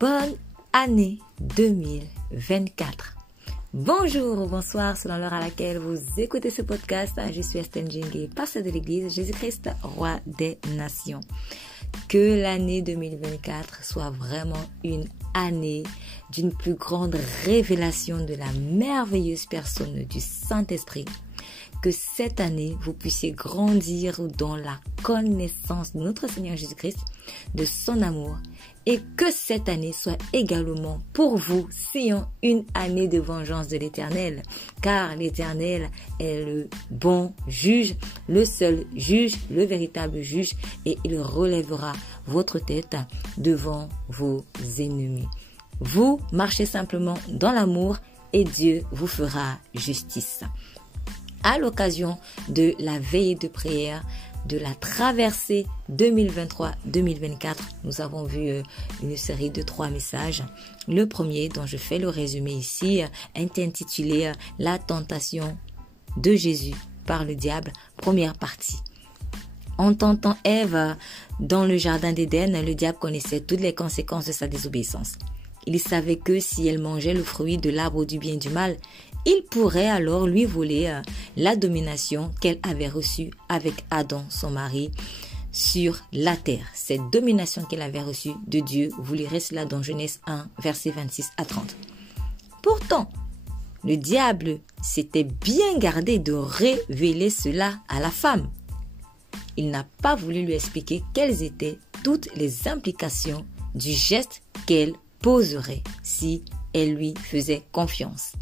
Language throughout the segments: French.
Bonne année 2024. Bonjour ou bonsoir selon l'heure à laquelle vous écoutez ce podcast. Je suis Estelle Djingue, pasteur de l'église Jésus-Christ, roi des nations. Que l'année 2024 soit vraiment une année d'une plus grande révélation de la merveilleuse personne du Saint-Esprit. Que cette année, vous puissiez grandir dans la connaissance de notre Seigneur Jésus-Christ, de son amour, et que cette année soit également pour vous, Sion, une année de vengeance de l'Éternel, car l'Éternel est le bon juge, le seul juge, le véritable juge, et il relèvera votre tête devant vos ennemis. Vous marchez simplement dans l'amour et Dieu vous fera justice. À l'occasion de la veillée de prière de la traversée 2023-2024, nous avons vu une série de 3 messages. Le premier, dont je fais le résumé ici, est intitulé « La tentation de Jésus par le diable », première partie. En tentant Ève dans le jardin d'Éden, le diable connaissait toutes les conséquences de sa désobéissance. Il savait que si elle mangeait le fruit de l'arbre du bien et du mal, il pourrait alors lui voler la domination qu'elle avait reçue avec Adam, son mari, sur la terre. Cette domination qu'elle avait reçue de Dieu, vous lirez cela dans Genèse 1, versets 26 à 30. Pourtant, le diable s'était bien gardé de révéler cela à la femme. Il n'a pas voulu lui expliquer quelles étaient toutes les implications du geste qu'elle poserait si elle lui faisait confiance.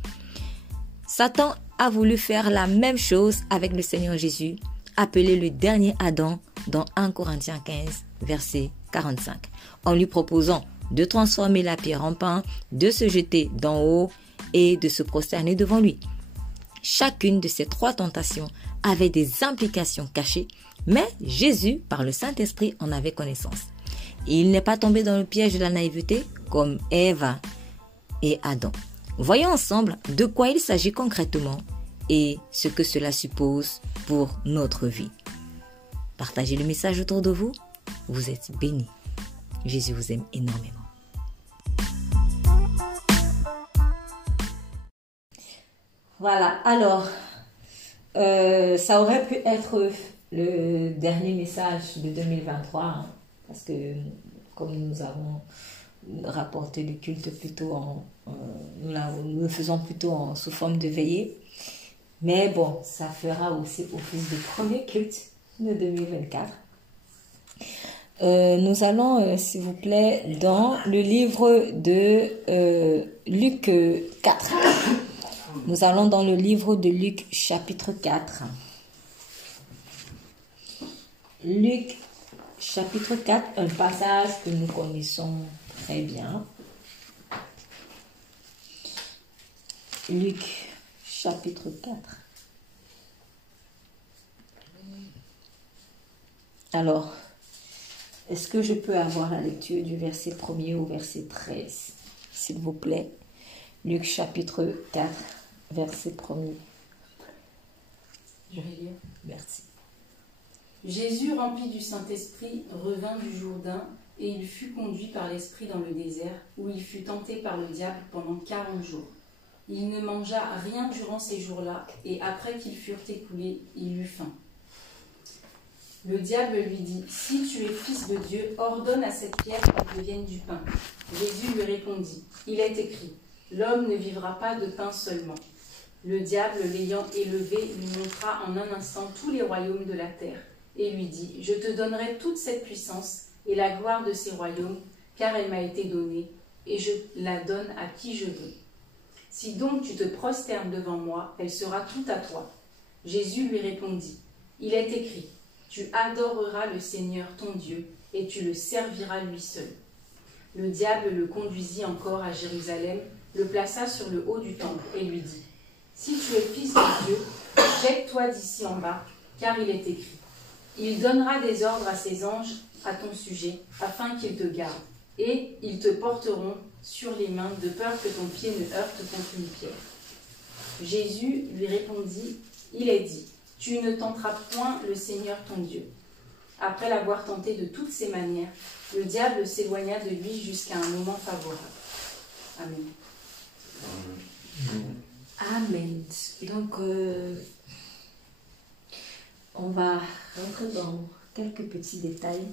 Satan a voulu faire la même chose avec le Seigneur Jésus, appelé le dernier Adam dans 1 Corinthiens 15, verset 45, en lui proposant de transformer la pierre en pain, de se jeter d'en haut et de se prosterner devant lui. Chacune de ces 3 tentations avait des implications cachées, mais Jésus, par le Saint-Esprit, en avait connaissance. Il n'est pas tombé dans le piège de la naïveté comme Ève et Adam. Voyons ensemble de quoi il s'agit concrètement et ce que cela suppose pour notre vie. Partagez le message autour de vous. Vous êtes bénis. Jésus vous aime énormément. Voilà, alors, ça aurait pu être le dernier message de 2023, parce que comme nous avons rapporté le culte plutôt nous le faisons plutôt sous forme de veillée. Mais bon, ça fera aussi office de premier culte de 2024. Nous allons, s'il vous plaît, dans le livre de Luc 4. Nous allons dans le livre de Luc, chapitre 4. Luc, chapitre 4, un passage que nous connaissons très bien. Luc, chapitre 4. Alors, est-ce que je peux avoir la lecture du verset 1er au verset 13, s'il vous plaît? Luc, chapitre 4, verset 1er. Je vais lire. Merci. Jésus, rempli du Saint-Esprit, revint du Jourdain, et il fut conduit par l'Esprit dans le désert, où il fut tenté par le diable pendant 40 jours. Il ne mangea rien durant ces jours-là, et après qu'ils furent écoulés, il eut faim. Le diable lui dit, « Si tu es fils de Dieu, ordonne à cette pierre qu'elle devienne du pain. » Jésus lui répondit, « Il est écrit, l'homme ne vivra pas de pain seulement. » Le diable, l'ayant élevé, lui montra en un instant tous les royaumes de la terre, et lui dit, « Je te donnerai toute cette puissance et la gloire de ces royaumes, car elle m'a été donnée, et je la donne à qui je veux. Si donc tu te prosternes devant moi, elle sera toute à toi. » Jésus lui répondit, « Il est écrit, tu adoreras le Seigneur ton Dieu, et tu le serviras lui seul. » Le diable le conduisit encore à Jérusalem, le plaça sur le haut du temple, et lui dit, « Si tu es fils de Dieu, jette-toi d'ici en bas, car il est écrit, il donnera des ordres à ses anges à ton sujet, afin qu'ils te gardent, et ils te porteront sur les mains, de peur que ton pied ne heurte contre une pierre. » Jésus lui répondit, « Il est dit, tu ne tenteras point le Seigneur ton Dieu. » Après l'avoir tenté de toutes ses manières, le diable s'éloigna de lui jusqu'à un moment favorable. Amen. Amen. Donc, on va rentrer dans quelques petits détails.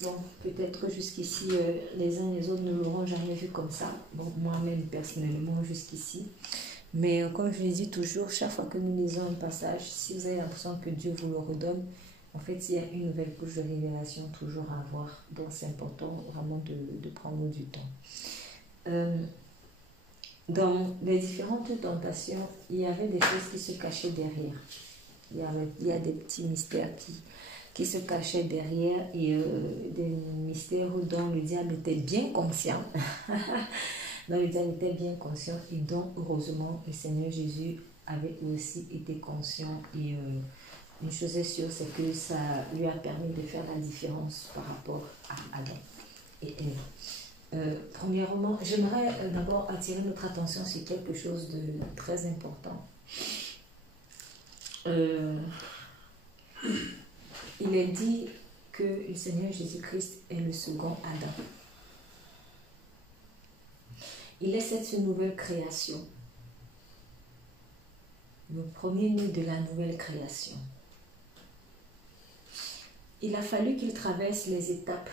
Bon, peut-être jusqu'ici, les uns et les autres ne l'auront jamais vu comme ça. Bon, moi-même, personnellement, jusqu'ici. Mais comme je le dis toujours, chaque fois que nous lisons un passage, si vous avez l'impression que Dieu vous le redonne, en fait, il y a une nouvelle couche de révélation toujours à avoir. Donc, c'est important vraiment de prendre du temps. Dans les différentes tentations, il y avait des choses qui se cachaient derrière. Il y a des petits mystères qui se cachaient derrière et des mystères dont le diable était bien conscient. dont le diable était bien conscient et dont, heureusement, le Seigneur Jésus avait aussi été conscient. Et une chose est sûre, c'est que ça lui a permis de faire la différence par rapport à Adam et Ève. Premièrement, j'aimerais d'abord attirer notre attention sur quelque chose de très important. Il est dit que le Seigneur Jésus-Christ est le second Adam. Il est cette nouvelle création, le premier-né de la nouvelle création. Il a fallu qu'il traverse les étapes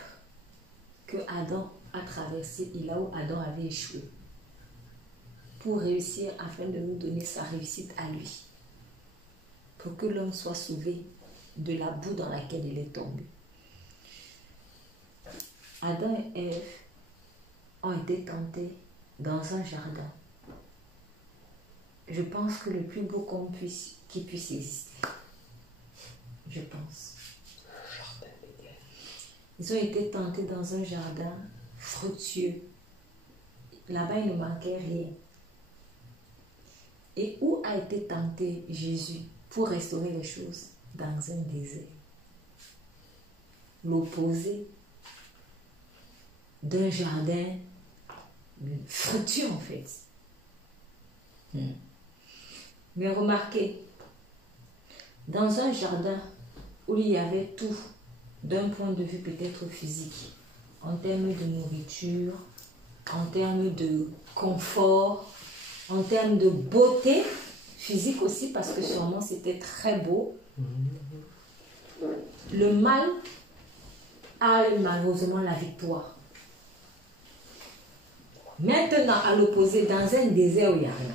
que Adam a traversées et là où Adam avait échoué pour réussir afin de nous donner sa réussite à lui, pour que l'homme soit sauvé de la boue dans laquelle il est tombé. Adam et Ève ont été tentés dans un jardin. Je pense que le plus beau qui puisse exister. Je pense. Ils ont été tentés dans un jardin fructueux. Là-bas, il ne manquait rien. Et où a été tenté Jésus pour restaurer les choses? Dans un désert. L'opposé d'un jardin fructueux en fait. Mais remarquez, dans un jardin où il y avait tout, d'un point de vue peut-être physique, en termes de nourriture, en termes de confort, en termes de beauté physique aussi, parce que sûrement c'était très beau, le mal a eu malheureusement la victoire. Maintenant, à l'opposé, dans un désert où il n'y a rien.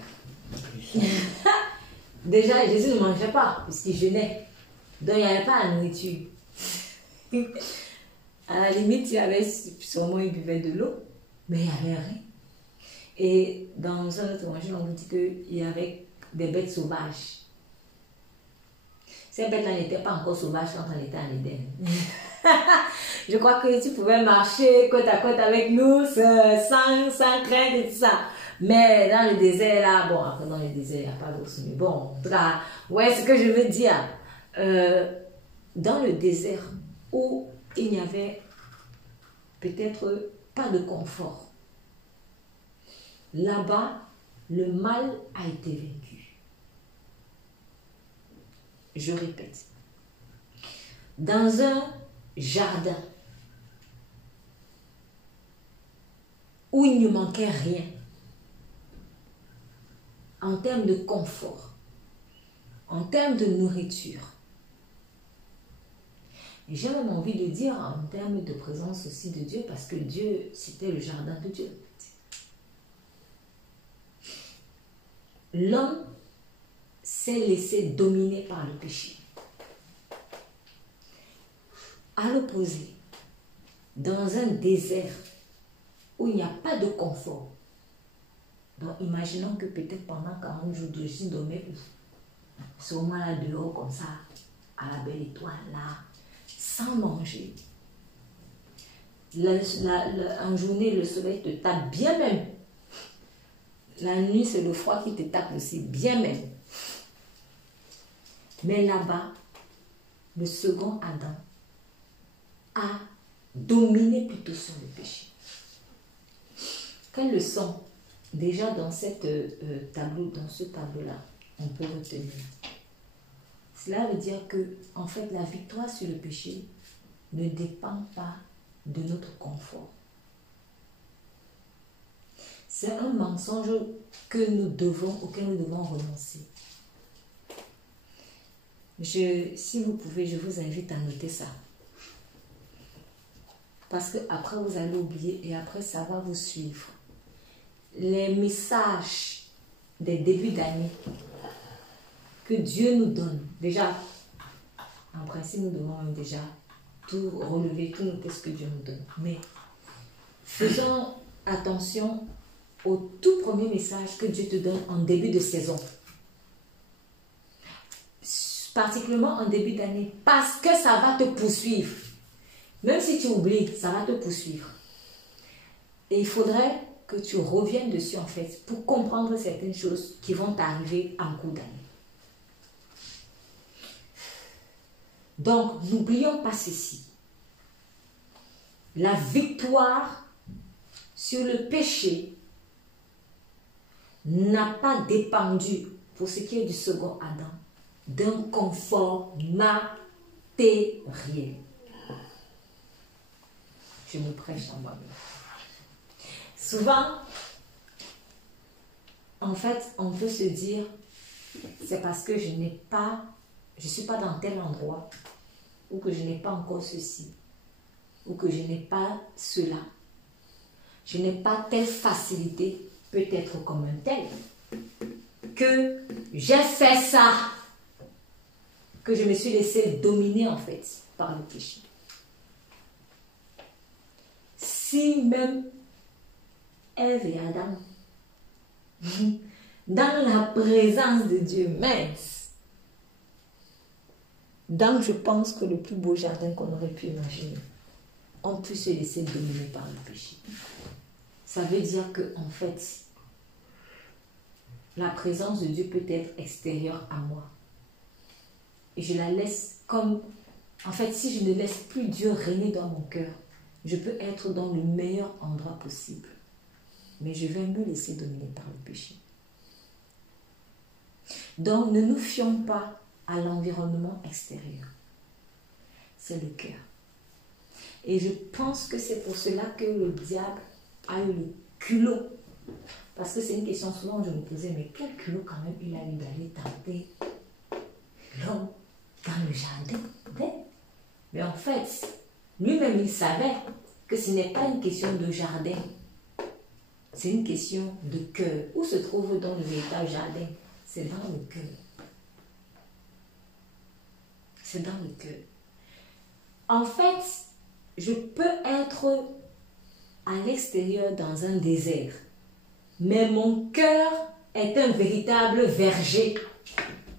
Déjà, Jésus ne mangeait pas, puisqu'il jeûnait. Donc, il n'y avait pas la nourriture. À la limite, il y avait sûrement, il buvait de l'eau, mais il n'y avait rien. Et dans un autre évangile, on vous dit qu'il y avait des bêtes sauvages. Ces bêtes-là n'étaient pas encore sauvages quand on était en Éden. Je crois que tu pouvais marcher côte à côte avec nous sans crainte et tout ça. Mais dans le désert, là, bon, après dans le désert, il n'y a pas d'ours. Mais bon, en tout cas, ouais, ce que je veux dire, dans le désert où il n'y avait peut-être pas de confort, là-bas, le mal a été vaincu. Je répète, dans un jardin où il ne manquait rien en termes de confort, en termes de nourriture, et j'ai même envie de dire en termes de présence aussi de Dieu, parce que Dieu, c'était le jardin de Dieu. L'homme s'est laissé dominer par le péché. À l'opposé, dans un désert où il n'y a pas de confort, donc imaginons que peut-être pendant 40 jours de Jésus dormait sûrement là dehors comme ça, à la belle étoile là, sans manger. En journée, le soleil te tape bien même. La nuit, c'est le froid qui te tape aussi, bien même. Mais là-bas, le second Adam a dominé plutôt sur le péché. Quelle leçon, déjà dans ce tableau-là, on peut retenir? Cela veut dire que, en fait, la victoire sur le péché ne dépend pas de notre confort. C'est un mensonge auquel nous devons renoncer. Si vous pouvez, je vous invite à noter ça. Parce que après vous allez oublier et après ça va vous suivre. Les messages des débuts d'année que Dieu nous donne, déjà, en principe, nous devons déjà tout relever, tout noter ce que Dieu nous donne. Mais faisons attention au tout premier message que Dieu te donne en début de saison. Particulièrement en début d'année, parce que ça va te poursuivre. Même si tu oublies, ça va te poursuivre. Et il faudrait que tu reviennes dessus en fait pour comprendre certaines choses qui vont t'arriver en cours d'année. Donc, n'oublions pas ceci. La victoire sur le péché n'a pas dépendu, pour ce qui est du second Adam, d'un confort matériel. Je me prêche en moi-même. Souvent, en fait, on peut se dire, c'est parce que je ne suis pas dans tel endroit, ou que je n'ai pas encore ceci, ou que je n'ai pas cela. Je n'ai pas telle facilité, peut-être comme un tel, que j'ai fait ça, que je me suis laissé dominer en fait par le péché. Si même Ève et Adam, dans la présence de Dieu, mince, dans je pense que le plus beau jardin qu'on aurait pu imaginer, on peut se laisser dominer par le péché. Ça veut dire que en fait, la présence de Dieu peut être extérieure à moi. Et je la laisse comme... En fait, si je ne laisse plus Dieu régner dans mon cœur, je peux être dans le meilleur endroit possible. Mais je vais me laisser dominer par le péché. Donc, ne nous fions pas à l'environnement extérieur. C'est le cœur. Et je pense que c'est pour cela que le diable a eu le culot. Parce que c'est une question souvent je me posais, mais quel culot quand même il a eu d'aller tenter l'homme dans le jardin. Mais en fait, lui-même il savait que ce n'est pas une question de jardin. C'est une question de cœur. Où se trouve donc le véritable jardin? C'est dans le cœur. C'est dans le cœur. En fait, je peux être à l'extérieur dans un désert, mais mon cœur est un véritable verger.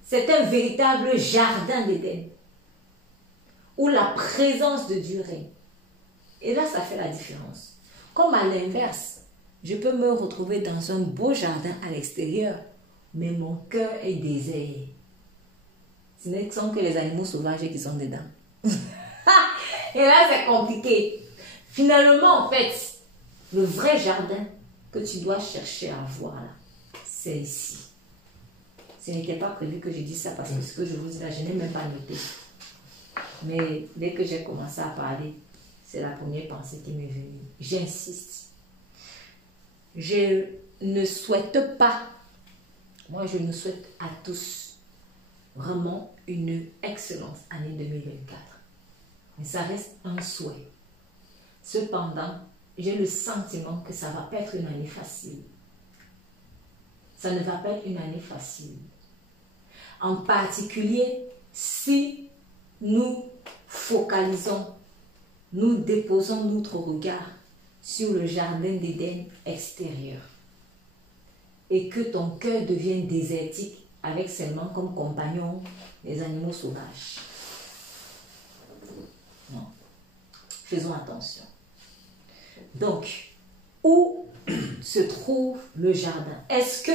C'est un véritable jardin d'Éden où la présence de Dieu règne. Et là, ça fait la différence. Comme à l'inverse, je peux me retrouver dans un beau jardin à l'extérieur, mais mon cœur est désert. Ce ne sont que les animaux sauvages qui sont dedans. Et là, c'est compliqué. Finalement, en fait, le vrai jardin que tu dois chercher à voir, c'est ici. Ce n'était pas prévu que je dise ça parce que ce que je vous dis là, je n'ai même pas noté. Mais dès que j'ai commencé à parler, c'est la première pensée qui m'est venue. J'insiste. Je ne souhaite pas, moi je nous souhaite à tous vraiment une excellente année 2024. Mais ça reste un souhait. Cependant, j'ai le sentiment que ça ne va pas être une année facile. Ça ne va pas être une année facile. En particulier, si nous focalisons, nous déposons notre regard sur le jardin d'Éden extérieur et que ton cœur devienne désertique avec seulement comme compagnon les animaux sauvages. Non. Faisons attention. Donc, où se trouve le jardin? Est-ce que,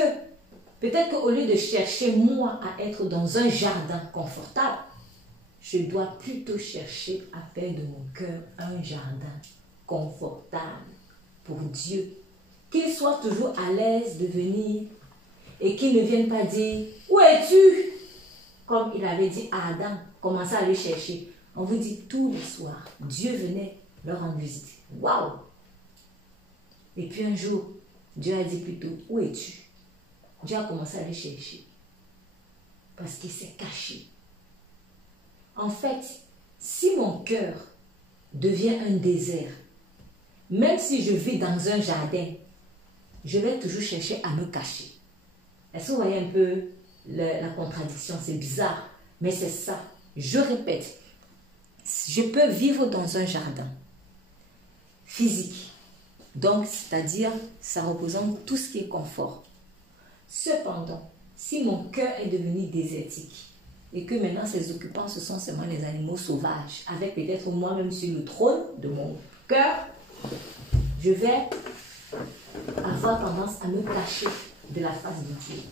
peut-être qu'au lieu de chercher moi à être dans un jardin confortable, je dois plutôt chercher à faire de mon cœur un jardin confortable pour Dieu. Qu'il soit toujours à l'aise de venir et qu'il ne vienne pas dire « Où es-tu ?» Comme il avait dit à Adam, commencez à le chercher. On vous dit tous les soirs, Dieu venait leur rendre visite. Waouh! Et puis un jour, Dieu a dit plutôt, où es-tu? Dieu a commencé à les chercher. Parce qu'il s'est caché. En fait, si mon cœur devient un désert, même si je vis dans un jardin, je vais toujours chercher à me cacher. Est-ce que vous voyez un peu la contradiction? C'est bizarre, mais c'est ça. Je répète, je peux vivre dans un jardin physique. Donc, c'est-à-dire, ça représente tout ce qui est confort. Cependant, si mon cœur est devenu désertique et que maintenant ses occupants, ce sont seulement les animaux sauvages, avec peut-être moi-même sur le trône de mon cœur, je vais avoir tendance à me cacher de la face de Dieu.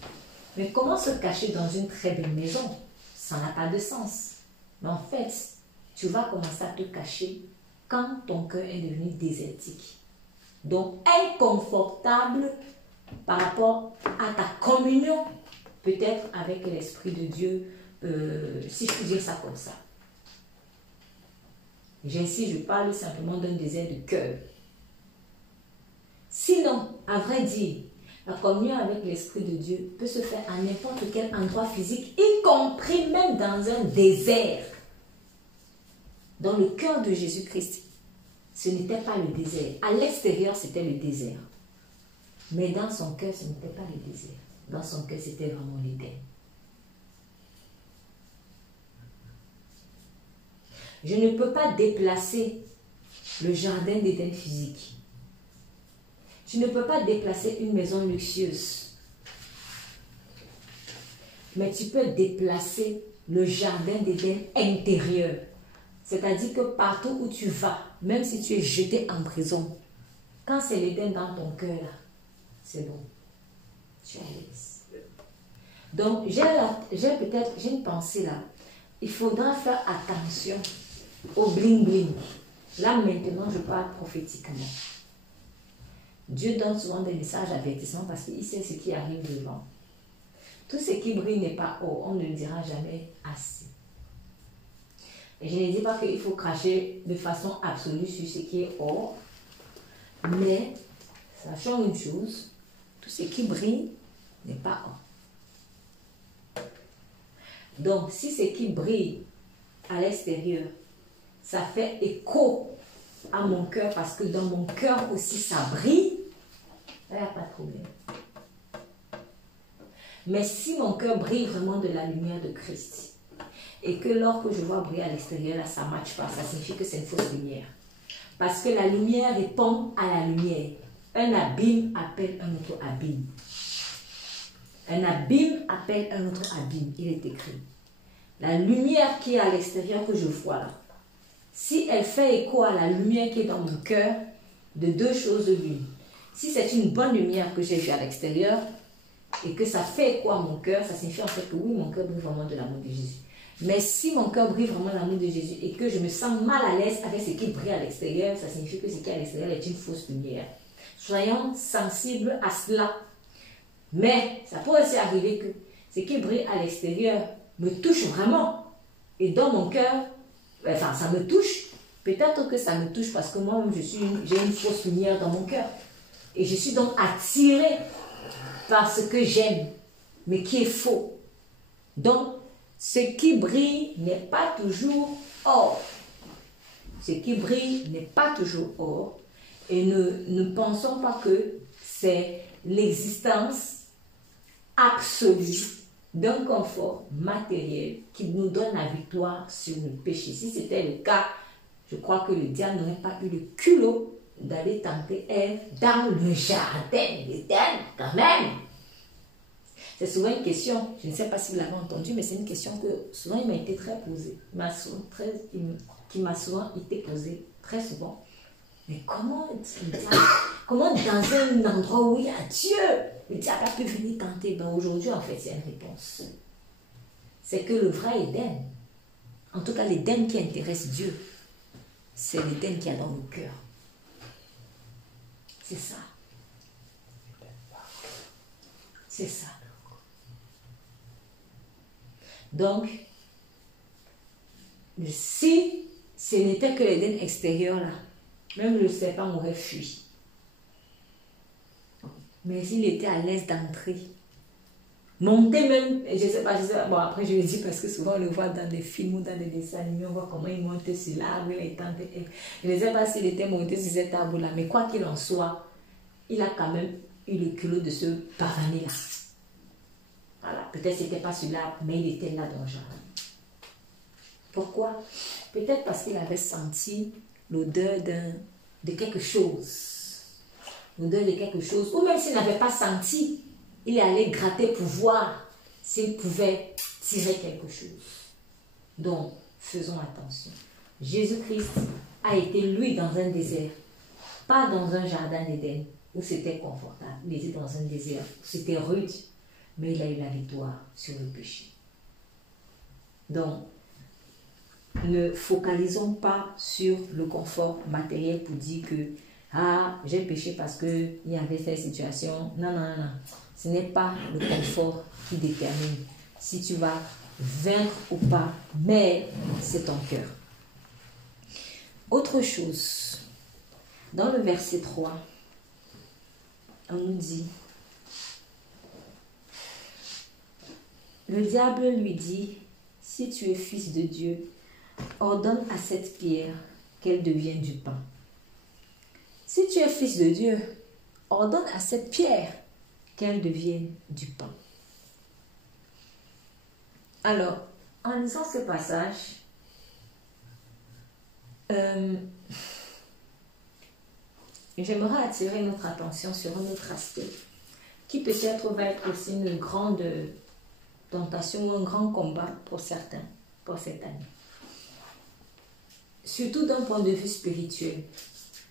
Mais comment se cacher dans une très belle maison? Ça n'a pas de sens. Mais en fait, tu vas commencer à te cacher quand ton cœur est devenu désertique. Donc, inconfortable par rapport à ta communion, peut-être avec l'Esprit de Dieu, si je puis dire ça comme ça. Ainsi, je parle simplement d'un désert de cœur. Sinon, à vrai dire, la communion avec l'Esprit de Dieu peut se faire à n'importe quel endroit physique, y compris même dans un désert. Dans le cœur de Jésus-Christ, ce n'était pas le désert. À l'extérieur, c'était le désert. Mais dans son cœur, ce n'était pas le désert. Dans son cœur, c'était vraiment l'Éden. Je ne peux pas déplacer le jardin d'Éden physique. Tu ne peux pas déplacer une maison luxueuse. Mais tu peux déplacer le jardin d'Éden intérieur. C'est-à-dire que partout où tu vas, même si tu es jeté en prison, quand c'est l'Éden dans ton cœur, là, c'est bon. Tu es à l'aise. Donc, j'ai une pensée là. Il faudra faire attention au bling-bling. Là, maintenant, je parle prophétiquement. Dieu donne souvent des messages d'avertissement parce qu'il sait ce qui arrive devant. Tout ce qui brille n'est pas or, on ne le dira jamais assez. Et je ne dis pas qu'il faut cracher de façon absolue sur ce qui est or, mais sachons une chose, tout ce qui brille n'est pas or. Donc, si ce qui brille à l'extérieur, ça fait écho à mon cœur, parce que dans mon cœur aussi ça brille, il n'y a pas de problème. Mais si mon cœur brille vraiment de la lumière de Christ, et que lorsque je vois briller à l'extérieur, là, ça ne matche pas, ça signifie que c'est une fausse lumière. Parce que la lumière répond à la lumière. Un abîme appelle un autre abîme. Un abîme appelle un autre abîme, il est écrit. La lumière qui est à l'extérieur que je vois là, si elle fait écho à la lumière qui est dans mon cœur, de deux choses l'une. Si c'est une bonne lumière que j'ai vue à l'extérieur et que ça fait écho à mon cœur, ça signifie en fait que oui, mon cœur brille vraiment de l'amour de Jésus. Mais si mon cœur brille vraiment de l'amour de Jésus et que je me sens mal à l'aise avec ce qui brille à l'extérieur, ça signifie que ce qui est à l'extérieur est une fausse lumière. Soyons sensibles à cela. Mais ça peut aussi arriver que ce qui brille à l'extérieur me touche vraiment. Et dans mon cœur, enfin, ça me touche. Peut-être que ça me touche parce que moi-même, j'ai une fausse lumière dans mon cœur. Et je suis donc attirée par ce que j'aime, mais qui est faux. Donc, ce qui brille n'est pas toujours or. Ce qui brille n'est pas toujours or. Et ne pensons pas que c'est l'existence absolue d'un confort matériel qui nous donne la victoire sur le péché. Si c'était le cas, je crois que le diable n'aurait pas eu le culot d'aller tenter Ève dans le jardin d'Éden, quand même. C'est souvent une question, je ne sais pas si vous l'avez entendu, mais c'est une question que souvent il m'a été très posée, qui m'a souvent été posée très souvent. Mais comment dans un endroit où il y a Dieu, le diable a pu venir tenter? Ben aujourd'hui, en fait, c'est une réponse. C'est que le vrai Éden, en tout cas l'Éden qui intéresse Dieu, c'est l'Éden qui a dans le cœur. C'est ça. C'est ça. Donc, si ce n'était que l'Éden extérieur là, même le serpent aurait fui. Mais il était à l'aise d'entrer. Monter même, je sais pas, bon après je le dis parce que souvent on le voit dans des films ou dans des dessins animés, on voit comment il monte sur l'arbre, je ne sais pas s'il était monté sur cet arbre là, mais quoi qu'il en soit, il a quand même eu le culot de se pavaner là. Voilà, peut-être c'était pas sur l'arbre, mais il était là dans le jardin. Pourquoi? Peut-être parce qu'il avait senti l'odeur de quelque chose. L'odeur de quelque chose, ou même s'il n'avait pas senti, il est allé gratter pour voir s'il pouvait tirer quelque chose. Donc, faisons attention. Jésus-Christ a été, lui, dans un désert. Pas dans un jardin d'Éden où c'était confortable. Il était dans un désert où c'était rude. Mais il a eu la victoire sur le péché. Donc, ne focalisons pas sur le confort matériel pour dire que ah, j'ai péché parce qu'il y avait cette situation. Non, non, non, non. Ce n'est pas le confort qui détermine si tu vas vaincre ou pas, mais c'est ton cœur. Autre chose, dans le verset 3, on nous dit, le diable lui dit, si tu es fils de Dieu, ordonne à cette pierre qu'elle devienne du pain. Si tu es fils de Dieu, ordonne à cette pierre qu'elle devienne du pain. Alors, en lisant ce passage, j'aimerais attirer notre attention sur un autre aspect qui peut-être va être aussi une grande tentation ou un grand combat pour certains, pour cette année. Surtout d'un point de vue spirituel.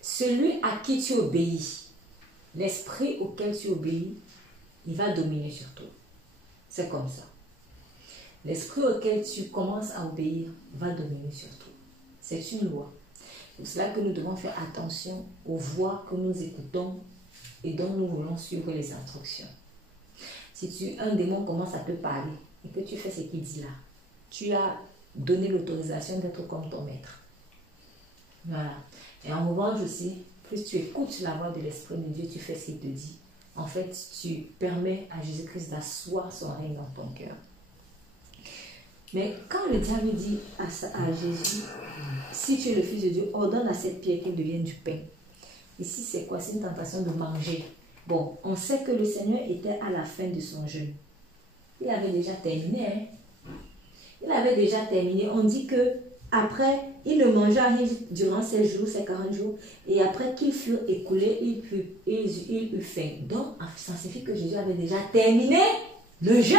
Celui à qui tu obéis, l'esprit auquel tu obéis, il va dominer sur toi. C'est comme ça. L'esprit auquel tu commences à obéir va dominer sur toi. C'est une loi. C'est pour cela que nous devons faire attention aux voix que nous écoutons et dont nous voulons suivre les instructions. Si un démon commence à te parler et que tu fais ce qu'il dit là, tu as donné l'autorisation d'être comme ton maître. Voilà. Et en revanche aussi, plus tu écoutes la voix de l'Esprit de Dieu, tu fais ce qu'il te dit. En fait, tu permets à Jésus-Christ d'asseoir son règne dans ton cœur. Mais quand le diable dit à Jésus, si tu es le Fils de Dieu, ordonne à cette pierre qu'elle devienne du pain. Ici, c'est quoi? C'est une tentation de manger. Bon, on sait que le Seigneur était à la fin de son jeûne. Il avait déjà terminé. Hein? Il avait déjà terminé. On dit que après, il ne mangea rien durant ces jours, ces 40 jours. Et après qu'ils furent écoulés, il eut faim. Donc, ça signifie que Jésus avait déjà terminé le jeûne.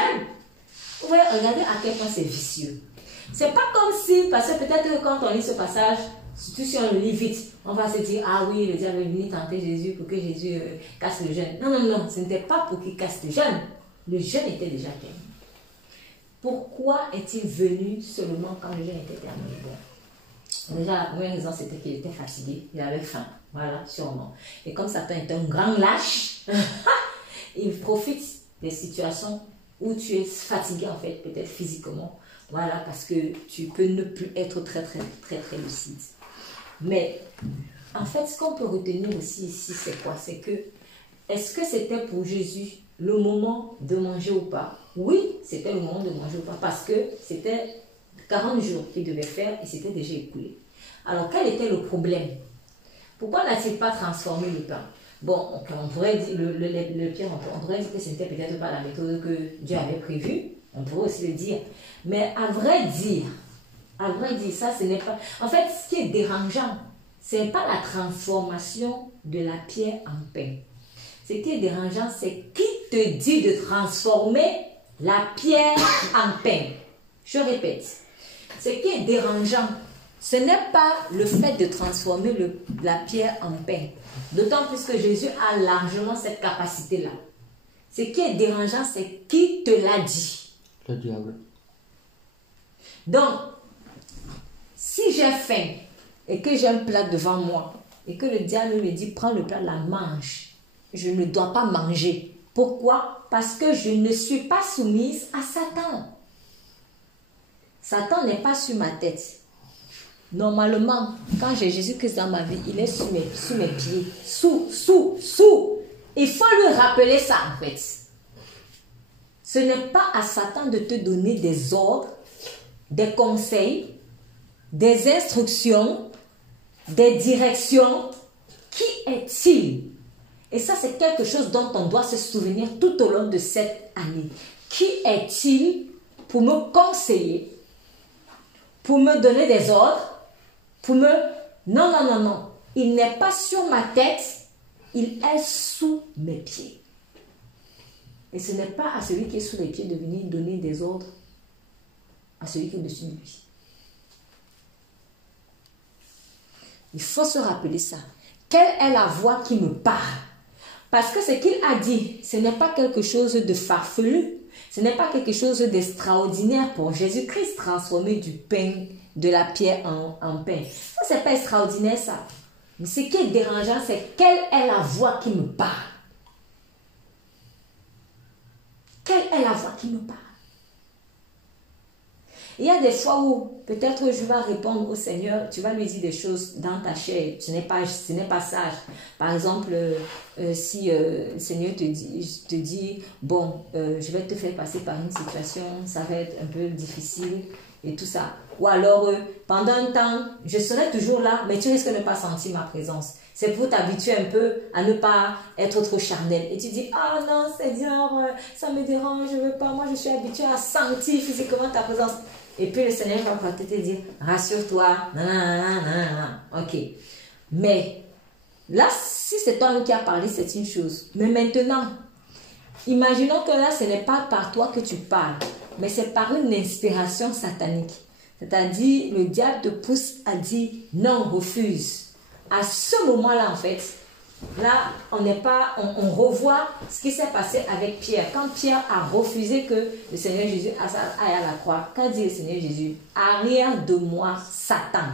Vous voyez, regardez à quel point c'est vicieux. C'est pas comme si, parce que peut-être que quand on lit ce passage, surtout si on le lit vite, on va se dire, ah oui, le diable est venu tenter Jésus pour que Jésus casse le jeûne. Non, non, non, ce n'était pas pour qu'il casse le jeûne. Le jeûne était déjà terminé. Pourquoi est-il venu seulement quand le jeûne était terminé? Bon. Déjà, la première raison, c'était qu'il était fatigué, il avait faim. Voilà, sûrement. Et comme Satan est un grand lâche, il profite des situations où tu es fatigué, en fait, peut-être physiquement. Voilà, parce que tu peux ne plus être très lucide. Mais, en fait, ce qu'on peut retenir aussi ici, c'est quoi? C'est que, est-ce que c'était pour Jésus le moment de manger ou pas? Oui, c'était le moment de manger ou pas, parce que c'était 40 jours qu'il devait faire et c'était déjà écoulé. Alors, quel était le problème? Pourquoi n'a-t-il pas transformé le pain? Bon, on pourrait dire, le pire, on pourrait dire que ce n'était peut-être pas la méthode que Dieu avait prévue. On pourrait aussi le dire. Mais à vrai dire, ça, ce n'est pas... En fait, ce qui est dérangeant, ce n'est pas la transformation de la pierre en pain. Ce qui est dérangeant, c'est qui te dit de transformer la pierre en pain. Je répète. Ce qui est dérangeant, ce n'est pas le fait de transformer la pierre en pain. D'autant plus que Jésus a largement cette capacité-là. Ce qui est dérangeant, c'est qui te l'a dit. Le diable. Donc, si j'ai faim et que j'ai un plat devant moi et que le diable me dit, prends le plat, la mange, je ne dois pas manger. Pourquoi? Parce que je ne suis pas soumise à Satan. Satan n'est pas sur ma tête. Normalement, quand j'ai Jésus-Christ dans ma vie, il est sous mes pieds. Sous. Il faut lui rappeler ça, en fait. Ce n'est pas à Satan de te donner des ordres, des conseils, des instructions, des directions. Qui est-il? Et ça, c'est quelque chose dont on doit se souvenir tout au long de cette année. Qui est-il pour me conseiller, pour me donner des ordres, pour me... Non. Il n'est pas sur ma tête, il est sous mes pieds. Et ce n'est pas à celui qui est sous les pieds de venir donner des ordres à celui qui est au-dessus de lui. Il faut se rappeler ça. Quelle est la voix qui me parle? Parce que ce qu'il a dit, ce n'est pas quelque chose de farfelu. Ce n'est pas quelque chose d'extraordinaire pour Jésus-Christ transformer du pain, de la pierre en pain. Ça, c'est pas extraordinaire ça. Mais ce qui est dérangeant, c'est quelle est la voix qui me parle? Quelle est la voix qui me parle? Il y a des fois où peut-être je vais répondre au Seigneur, tu vas lui dire des choses dans ta chair, ce n'est pas sage. Par exemple, si le Seigneur te dit bon, je vais te faire passer par une situation, ça va être un peu difficile et tout ça. Ou alors, pendant un temps, je serai toujours là, mais tu risques de ne pas sentir ma présence. C'est pour t'habituer un peu à ne pas être trop charnel. Et tu dis, ah non, Seigneur, ça me dérange, je ne veux pas. Moi, je suis habituée à sentir physiquement ta présence. Et puis le Seigneur va te dire, rassure-toi, ok. Mais là, si c'est toi qui as parlé, c'est une chose. Mais maintenant, imaginons que là, ce n'est pas par toi que tu parles, mais c'est par une inspiration satanique. C'est-à-dire, le diable te pousse à dire, non, refuse. À ce moment-là, en fait, là, on revoit ce qui s'est passé avec Pierre. Quand Pierre a refusé que le Seigneur Jésus aille à la croix, qu'a dit le Seigneur Jésus? Arrière de moi, Satan.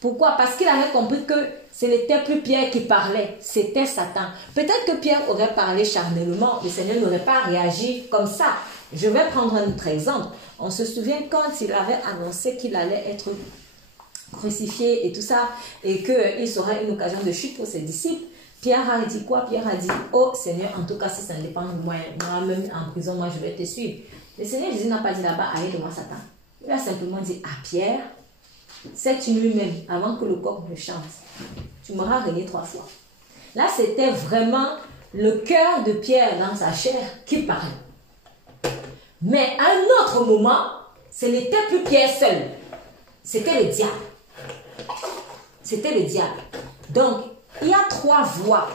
Pourquoi? Parce qu'il avait compris que ce n'était plus Pierre qui parlait, c'était Satan. Peut-être que Pierre aurait parlé charnellement, le Seigneur n'aurait pas réagi comme ça. Je vais prendre un autre exemple. On se souvient quand il avait annoncé qu'il allait être crucifié et tout ça, et qu'il sera une occasion de chute pour ses disciples. Pierre a dit quoi? Pierre a dit, oh Seigneur, en tout cas, si ça ne dépend de moi, moi-même en prison, moi je vais te suivre. Le Seigneur Jésus n'a pas dit là-bas, allez de moi Satan. Il a simplement dit à Pierre, cette nuit même, avant que le coq ne chante, tu m'auras régné 3 fois. Là, c'était vraiment le cœur de Pierre dans sa chair qui parlait. Mais à un autre moment, ce n'était plus Pierre seul. C'était le diable. C'était le diable. Donc, il y a 3 voix.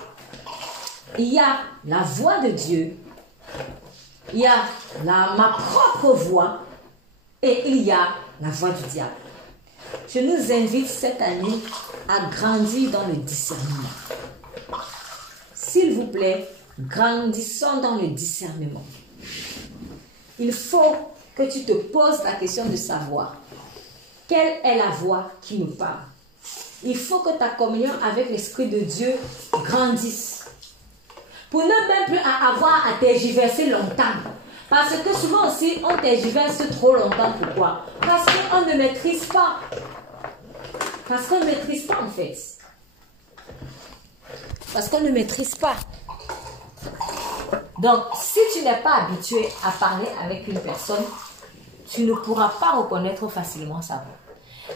Il y a la voix de Dieu, il y a ma propre voix et il y a la voix du diable. Je nous invite cette année à grandir dans le discernement. S'il vous plaît, grandissons dans le discernement. Il faut que tu te poses la question de savoir quelle est la voix qui me parle. Il faut que ta communion avec l'Esprit de Dieu grandisse. Pour ne même plus avoir à tergiverser longtemps. Parce que souvent aussi, on tergiverse trop longtemps. Pourquoi? Parce qu'on ne maîtrise pas. Parce qu'on ne maîtrise pas en fait. Parce qu'on ne maîtrise pas. Donc, si tu n'es pas habitué à parler avec une personne, tu ne pourras pas reconnaître facilement sa voix.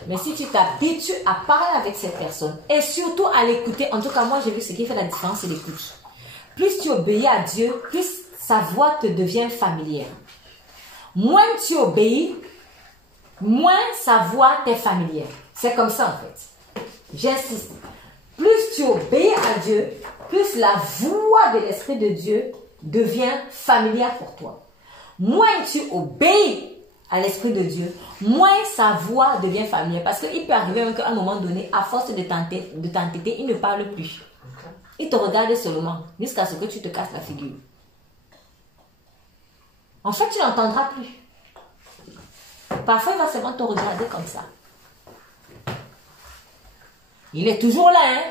Mais si tu t'habitues à parler avec cette personne et surtout à l'écouter, en tout cas moi j'ai vu ce qui fait la différence, c'est l'écoute. Plus tu obéis à Dieu, plus sa voix te devient familière. Moins tu obéis, moins sa voix t'est familière. C'est comme ça en fait. J'insiste. Plus tu obéis à Dieu, plus la voix de l'Esprit de Dieu devient familière pour toi. Moins tu obéis à l'Esprit de Dieu, moins sa voix devient familière. Parce qu'il peut arriver qu'à un moment donné, à force de t'entêter, il ne parle plus. Il te regarde seulement, jusqu'à ce que tu te casses la figure. En fait, tu n'entendras plus. Parfois, il va seulement te regarder comme ça. Il est toujours là, hein.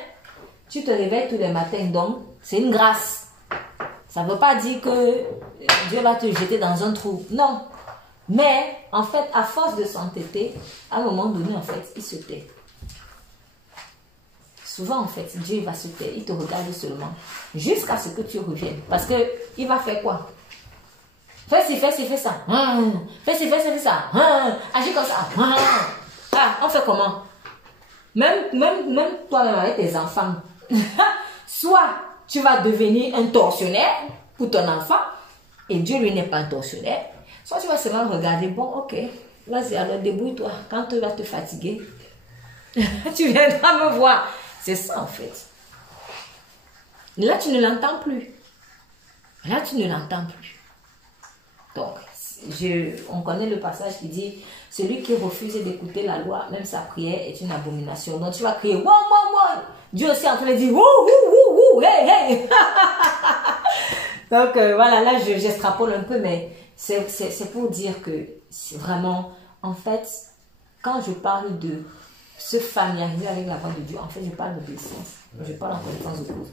Tu te réveilles tous les matins, donc c'est une grâce. Ça ne veut pas dire que Dieu va te jeter dans un trou. Non. Mais, en fait, à force de s'entêter, à un moment donné, en fait, il se tait. Souvent, en fait, Dieu va se taire, il te regarde seulement, jusqu'à ce que tu reviennes. Parce qu'il va faire quoi? Fais ci, fais ci, fais ça. Fais ci, fais ci, fais ça. Agis comme ça. Ah, on fait comment? Même toi-même avec tes enfants. Soit tu vas devenir un tortionnaire pour ton enfant, et Dieu lui n'est pas un tortionnaire. Soit tu vas seulement regarder, bon, ok, vas-y, alors débrouille-toi. Quand tu vas te fatiguer, tu viendras me voir. C'est ça en fait. Là, tu ne l'entends plus. Là, tu ne l'entends plus. Donc, on connaît le passage qui dit, celui qui refuse d'écouter la loi, même sa prière est une abomination. Donc, tu vas crier, wow, wow, wow. Dieu aussi est en train de dire, wouh, wouh, wouh, hey, hey. Donc, voilà, là, j'extrapole un peu, mais c'est pour dire que c'est vraiment, en fait, quand je parle de se familiariser avec la voix de Dieu, en fait, je parle d'obéissance. Je parle en connaissance de cause.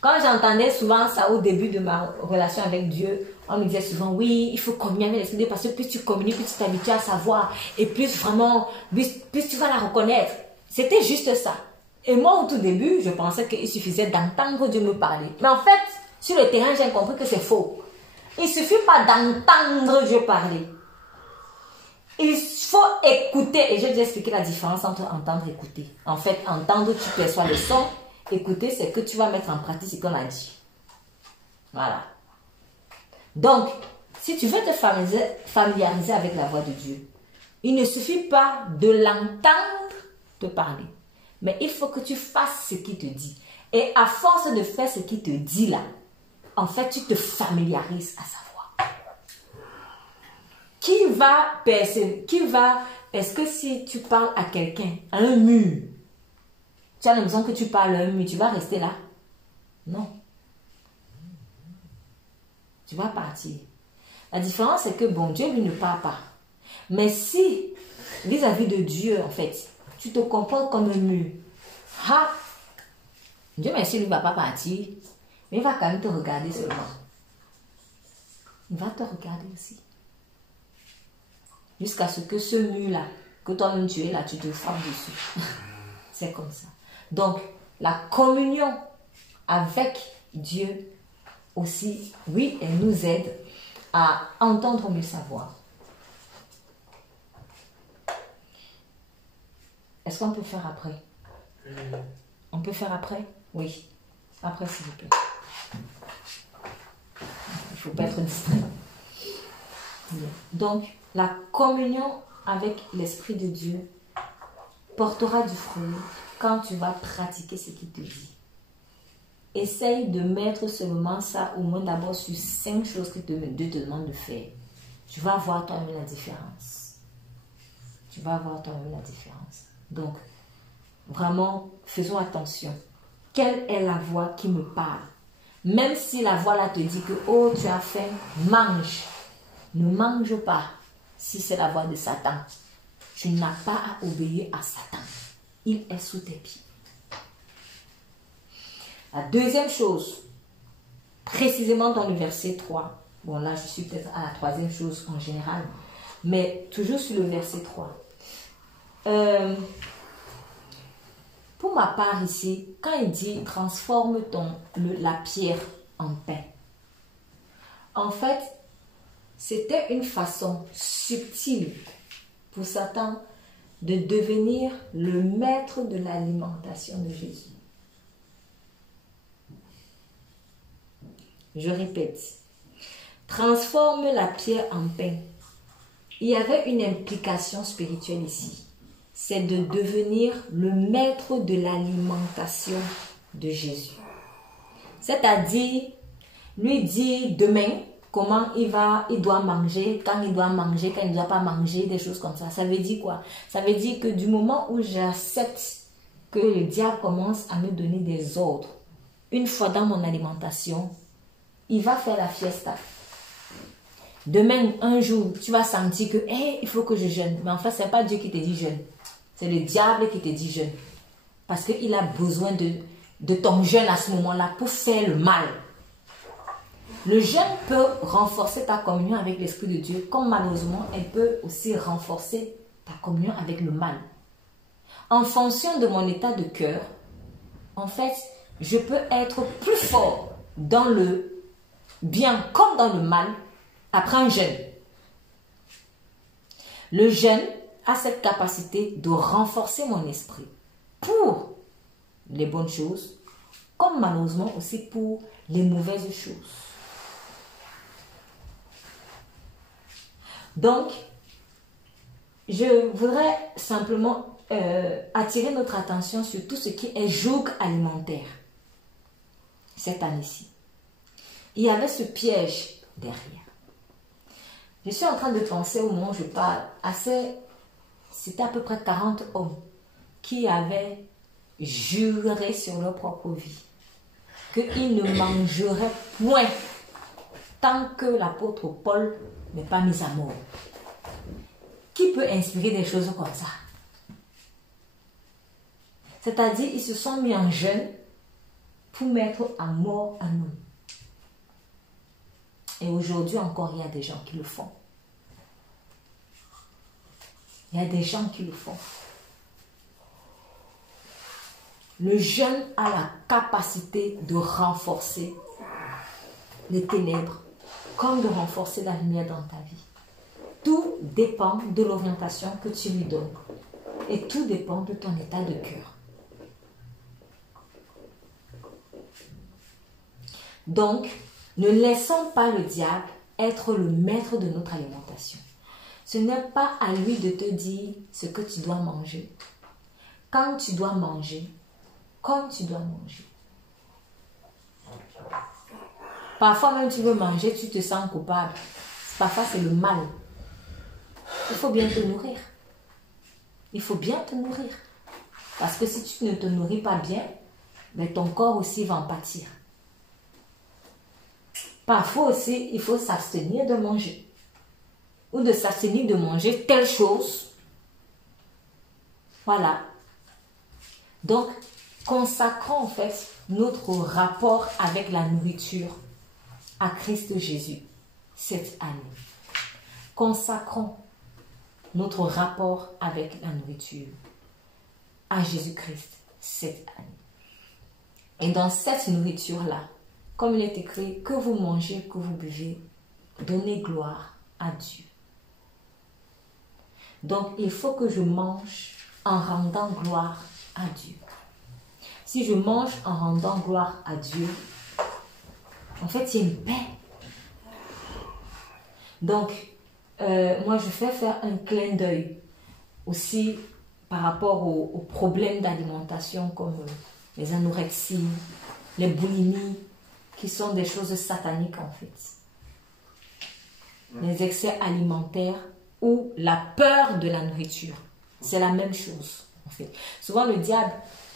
Quand j'entendais souvent ça au début de ma relation avec Dieu, on me disait souvent, oui, il faut communier avec l'Esprit de Dieu parce que plus tu communies, plus tu t'habitues à sa voix et plus vraiment, plus tu vas la reconnaître. C'était juste ça. Et moi, au tout début, je pensais qu'il suffisait d'entendre Dieu me parler. Mais en fait, sur le terrain, j'ai compris que c'est faux. Il ne suffit pas d'entendre Dieu parler. Il faut écouter. Et j'ai déjà expliqué la différence entre entendre et écouter. En fait, entendre, tu perçois le son. Écouter, c'est que tu vas mettre en pratique ce qu'on a dit. Voilà. Donc, si tu veux te familiariser avec la voix de Dieu, il ne suffit pas de l'entendre te parler. Mais il faut que tu fasses ce qu'il te dit. Et à force de faire ce qu'il te dit là, en fait, tu te familiarises à sa voix. Est-ce que si tu parles à quelqu'un, à un mur, tu as l'impression que tu parles à un mur, tu vas rester là? Non. Tu vas partir. La différence, c'est que, bon, Dieu, lui, ne parle pas. Mais si, vis-à-vis de Dieu, en fait, tu te comportes comme un mur, Dieu merci, lui ne va pas partir, mais il va quand même te regarder seulement. Il va te regarder aussi. Jusqu'à ce que ce mur-là, que toi-même tu es là, tu te frappes dessus. C'est comme ça. Donc, la communion avec Dieu aussi, oui, elle nous aide à entendre mieux sa voix. Est-ce qu'on peut faire après? On peut faire après? Oui. Après, s'il vous plaît. Il ne faut pas être distrait. Donc, la communion avec l'Esprit de Dieu portera du fruit quand tu vas pratiquer ce qu'il te dit. Essaye de mettre seulement ça au moins d'abord sur 5 choses que Dieu te demande de faire. Tu vas voir toi-même la différence. Tu vas voir toi-même la différence. Donc, vraiment, faisons attention. Quelle est la voix qui me parle? Même si la voix là te dit que, oh, tu as faim, mange. Ne mange pas si c'est la voix de Satan. Tu n'as pas à obéir à Satan. Il est sous tes pieds. La deuxième chose, précisément dans le verset 3, bon là je suis peut-être à la troisième chose en général, mais toujours sur le verset 3. Pour ma part ici, quand il dit transforme la pierre en pain, en fait, c'était une façon subtile pour Satan de devenir le maître de l'alimentation de Jésus. Je répète, transforme la pierre en pain. Il y avait une implication spirituelle ici. C'est de devenir le maître de l'alimentation de Jésus. C'est-à-dire, lui dire demain comment il doit manger, quand il doit manger, quand il ne doit pas manger, des choses comme ça. Ça veut dire quoi? Ça veut dire que du moment où j'accepte que le diable commence à me donner des ordres, une fois dans mon alimentation, il va faire la fiesta. Demain, un jour, tu vas sentir que, il faut que je jeûne. Mais en fait, ce n'est pas Dieu qui te dit jeûne. C'est le diable qui te dit jeûne. Parce qu'il a besoin de ton jeûne à ce moment-là pour faire le mal. Le jeûne peut renforcer ta communion avec l'Esprit de Dieu, comme malheureusement, elle peut aussi renforcer ta communion avec le mal. En fonction de mon état de cœur, en fait, je peux être plus fort dans le bien comme dans le mal après un jeûne. Le jeûne a cette capacité de renforcer mon esprit pour les bonnes choses, comme malheureusement aussi pour les mauvaises choses. Donc, je voudrais simplement attirer notre attention sur tout ce qui est joug alimentaire cette année-ci. Il y avait ce piège derrière. Je suis en train de penser au moment où je parle, c'était à peu près 40 hommes qui avaient juré sur leur propre vie qu'ils ne mangeraient point tant que l'apôtre Paul n'est pas mis à mort. Qui peut inspirer des choses comme ça? C'est-à-dire, ils se sont mis en jeûne pour mettre à mort un homme. Et aujourd'hui encore, il y a des gens qui le font. Il y a des gens qui le font. Le jeûne a la capacité de renforcer les ténèbres, comme de renforcer la lumière dans ta vie. Tout dépend de l'orientation que tu lui donnes. Et tout dépend de ton état de cœur. Donc, ne laissons pas le diable être le maître de notre alimentation. Ce n'est pas à lui de te dire ce que tu dois manger, quand tu dois manger, comme tu dois manger. Parfois même tu veux manger, tu te sens coupable. Parfois c'est le mal. Il faut bien te nourrir. Il faut bien te nourrir. Parce que si tu ne te nourris pas bien, ben ton corps aussi va en pâtir. Parfois aussi, il faut s'abstenir de manger. Ou de s'abstenir de manger telle chose. Voilà. Donc, consacrons en fait notre rapport avec la nourriture à Christ Jésus cette année. Consacrons notre rapport avec la nourriture à Jésus-Christ cette année. Et dans cette nourriture-là, comme il est écrit, que vous mangez, que vous buvez, donnez gloire à Dieu. Donc, il faut que je mange en rendant gloire à Dieu. Si je mange en rendant gloire à Dieu, en fait, il y a une paix. Donc, moi, je fais faire un clin d'œil aussi par rapport aux problèmes d'alimentation comme les anorexies, les boulimies, qui sont des choses sataniques en fait. Les excès alimentaires ou la peur de la nourriture. C'est la même chose en fait. Souvent le diable,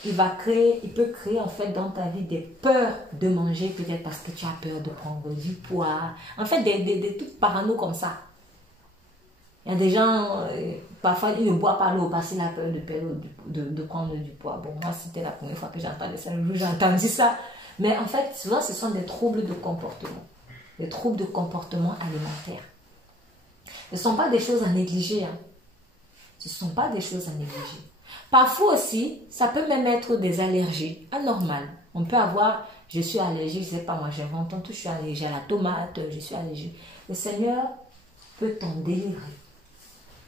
il peut créer en fait dans ta vie des peurs de manger, peut-être parce que tu as peur de prendre du poids. En fait, des trucs parano comme ça. Il y a des gens, parfois ils ne boivent pas l'eau parce qu'ils ont peur de prendre du poids. Bon, moi c'était la première fois que j'entendais ça, le jour où j'ai entendu ça. Mais en fait, souvent, ce sont des troubles de comportement. Des troubles de comportement alimentaire. Ce ne sont pas des choses à négliger. Hein. Ce ne sont pas des choses à négliger. Parfois aussi, ça peut même être des allergies anormales. On peut avoir, je suis allergique, je ne sais pas moi, j'invente un truc, je suis allergique à la tomate, je suis allergique. Le Seigneur peut t'en délivrer.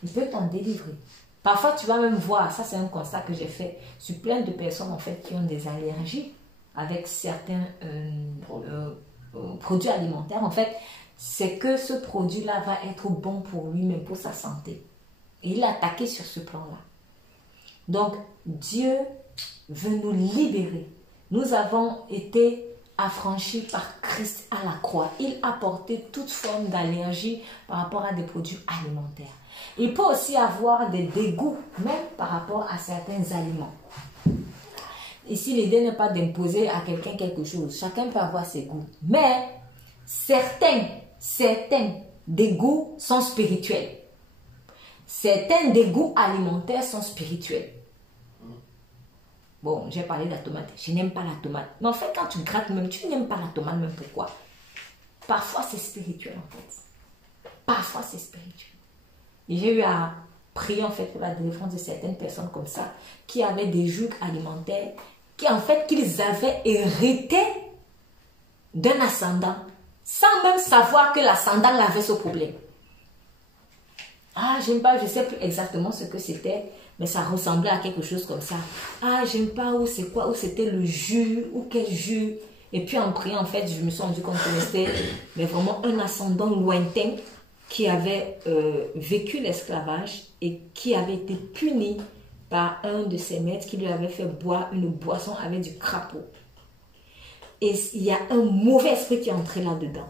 Il peut t'en délivrer. Parfois, tu vas même voir, ça c'est un constat que j'ai fait, sur plein de personnes en fait qui ont des allergies avec certains produits alimentaires, en fait, c'est que ce produit-là va être bon pour lui, même pour sa santé. Et il est attaqué sur ce plan-là. Donc, Dieu veut nous libérer. Nous avons été affranchis par Christ à la croix. Il a porté toute forme d'allergie par rapport à des produits alimentaires. Il peut aussi avoir des dégoûts, même par rapport à certains aliments. Ici, l'idée n'est pas d'imposer à quelqu'un quelque chose. Chacun peut avoir ses goûts. Mais certains dégoûts sont spirituels. Certains dégoûts alimentaires sont spirituels. Bon, j'ai parlé de la tomate. Je n'aime pas la tomate. Mais en fait, quand tu grattes même, tu n'aimes pas la tomate même. Pourquoi? Parfois, c'est spirituel, en fait. Parfois, c'est spirituel. Et j'ai eu à prier, en fait, pour la délivrance de certaines personnes comme ça, qui avaient des jougs alimentaires, qui, en fait, qu'ils avaient hérité d'un ascendant, sans même savoir que l'ascendant avait ce problème. Ah, j'aime pas, je sais plus exactement ce que c'était, mais ça ressemblait à quelque chose comme ça. Ah, j'aime pas où c'est quoi, où c'était le jus, ou quel jus. Et puis en priant, en fait, je me suis rendu compte que c'était mais vraiment un ascendant lointain qui avait vécu l'esclavage et qui avait été puni par un de ses maîtres qui lui avait fait boire une boisson avec du crapaud. Et il y a un mauvais esprit qui est entré là-dedans.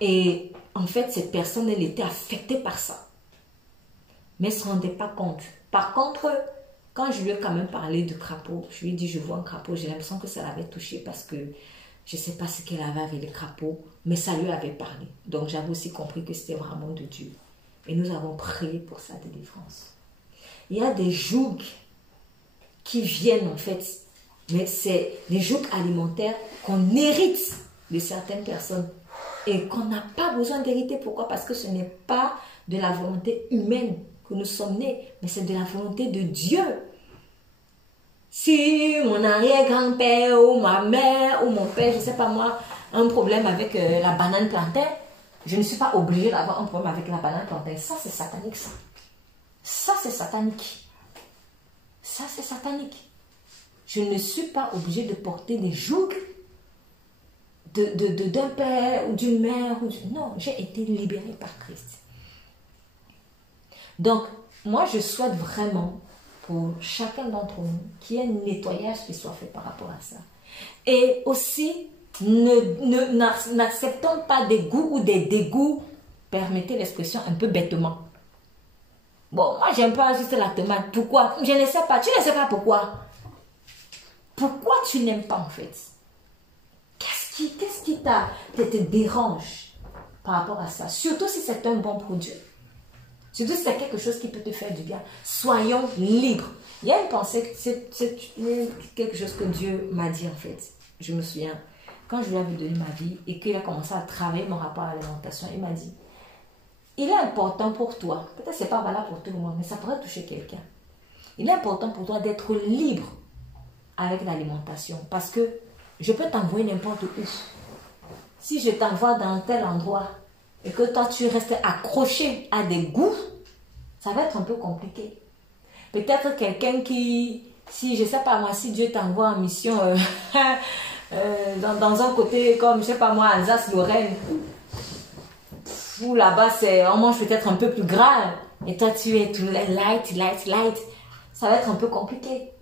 Et en fait, cette personne, elle était affectée par ça. Mais elle ne se rendait pas compte. Par contre, quand je lui ai quand même parlé de crapaud, je lui ai dit, je vois un crapaud, j'ai l'impression que ça l'avait touché parce que je ne sais pas ce qu'elle avait avec les crapauds, mais ça lui avait parlé. Donc, j'avais aussi compris que c'était vraiment de Dieu. Et nous avons prié pour sa délivrance. Il y a des jougs qui viennent, en fait, mais c'est des jougs alimentaires qu'on hérite de certaines personnes et qu'on n'a pas besoin d'hériter. Pourquoi? Parce que ce n'est pas de la volonté humaine que nous sommes nés, mais c'est de la volonté de Dieu. Si mon arrière-grand-père ou ma mère ou mon père, je ne sais pas moi, a un problème avec la banane plantain, je ne suis pas obligée d'avoir un problème avec la banane plantain. Ça, c'est satanique, ça. Ça, c'est satanique. Ça, c'est satanique. Je ne suis pas obligée de porter des jougs d'un père ou d'une mère. Non, j'ai été libérée par Christ. Donc, moi, je souhaite vraiment pour chacun d'entre nous qu'il y ait un nettoyage qui soit fait par rapport à ça. Et aussi, n'acceptons pas des goûts ou des dégoûts, permettez l'expression un peu bêtement. Bon, moi, j'aime pas juste la tomate. Pourquoi? Je ne sais pas. Tu ne sais pas pourquoi. Pourquoi tu n'aimes pas, en fait? Qu'est-ce qui te dérange par rapport à ça? Surtout si c'est un bon produit. Surtout si c'est quelque chose qui peut te faire du bien. Soyons libres. Il y a une pensée, c'est quelque chose que Dieu m'a dit, en fait. Je me souviens, quand je lui avais donné ma vie et qu'il a commencé à travailler mon rapport à l'alimentation, il m'a dit, il est important pour toi, peut-être que ce n'est pas valable pour tout le monde, mais ça pourrait toucher quelqu'un. Il est important pour toi d'être libre avec l'alimentation parce que je peux t'envoyer n'importe où. Si je t'envoie dans tel endroit et que toi tu restes accroché à des goûts, ça va être un peu compliqué. Peut-être quelqu'un qui, si je ne sais pas moi, si Dieu t'envoie en mission dans un côté comme, je ne sais pas moi, Alsace-Lorraine, où là-bas on mange peut-être un peu plus gras et toi tu es tout light, ça va être un peu compliqué.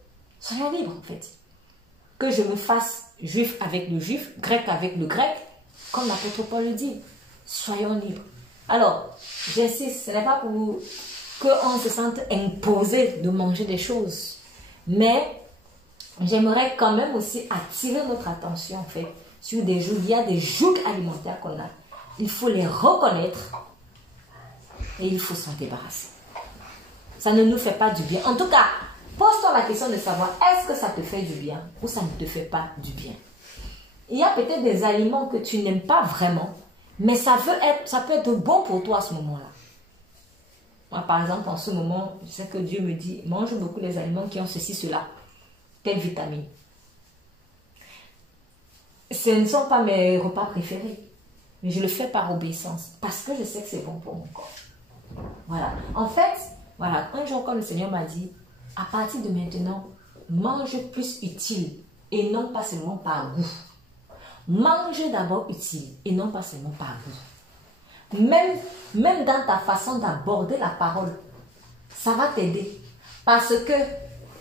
Soyons libres en fait. Que je me fasse juif avec le juif, grec avec le grec, comme l'apôtre Paul le dit. Soyons libres. Alors, j'insiste, ce n'est pas pour qu'on se sente imposé de manger des choses. Mais j'aimerais quand même aussi attirer notre attention en fait sur des jougs. Il y a des jougs alimentaires qu'on a. Il faut les reconnaître et il faut s'en débarrasser. Ça ne nous fait pas du bien. En tout cas, pose-toi la question de savoir est-ce que ça te fait du bien ou ça ne te fait pas du bien. Il y a peut-être des aliments que tu n'aimes pas vraiment, mais ça peut être bon pour toi à ce moment-là. Moi, par exemple, en ce moment, je sais que Dieu me dit, mange beaucoup les aliments qui ont ceci, cela, telle vitamine. Ce ne sont pas mes repas préférés, mais je le fais par obéissance, parce que je sais que c'est bon pour mon corps. Voilà. En fait, voilà, un jour, quand le Seigneur m'a dit, à partir de maintenant, mange plus utile et non pas seulement par goût. Mange d'abord utile et non pas seulement par goût. Même dans ta façon d'aborder la parole, ça va t'aider. Parce que,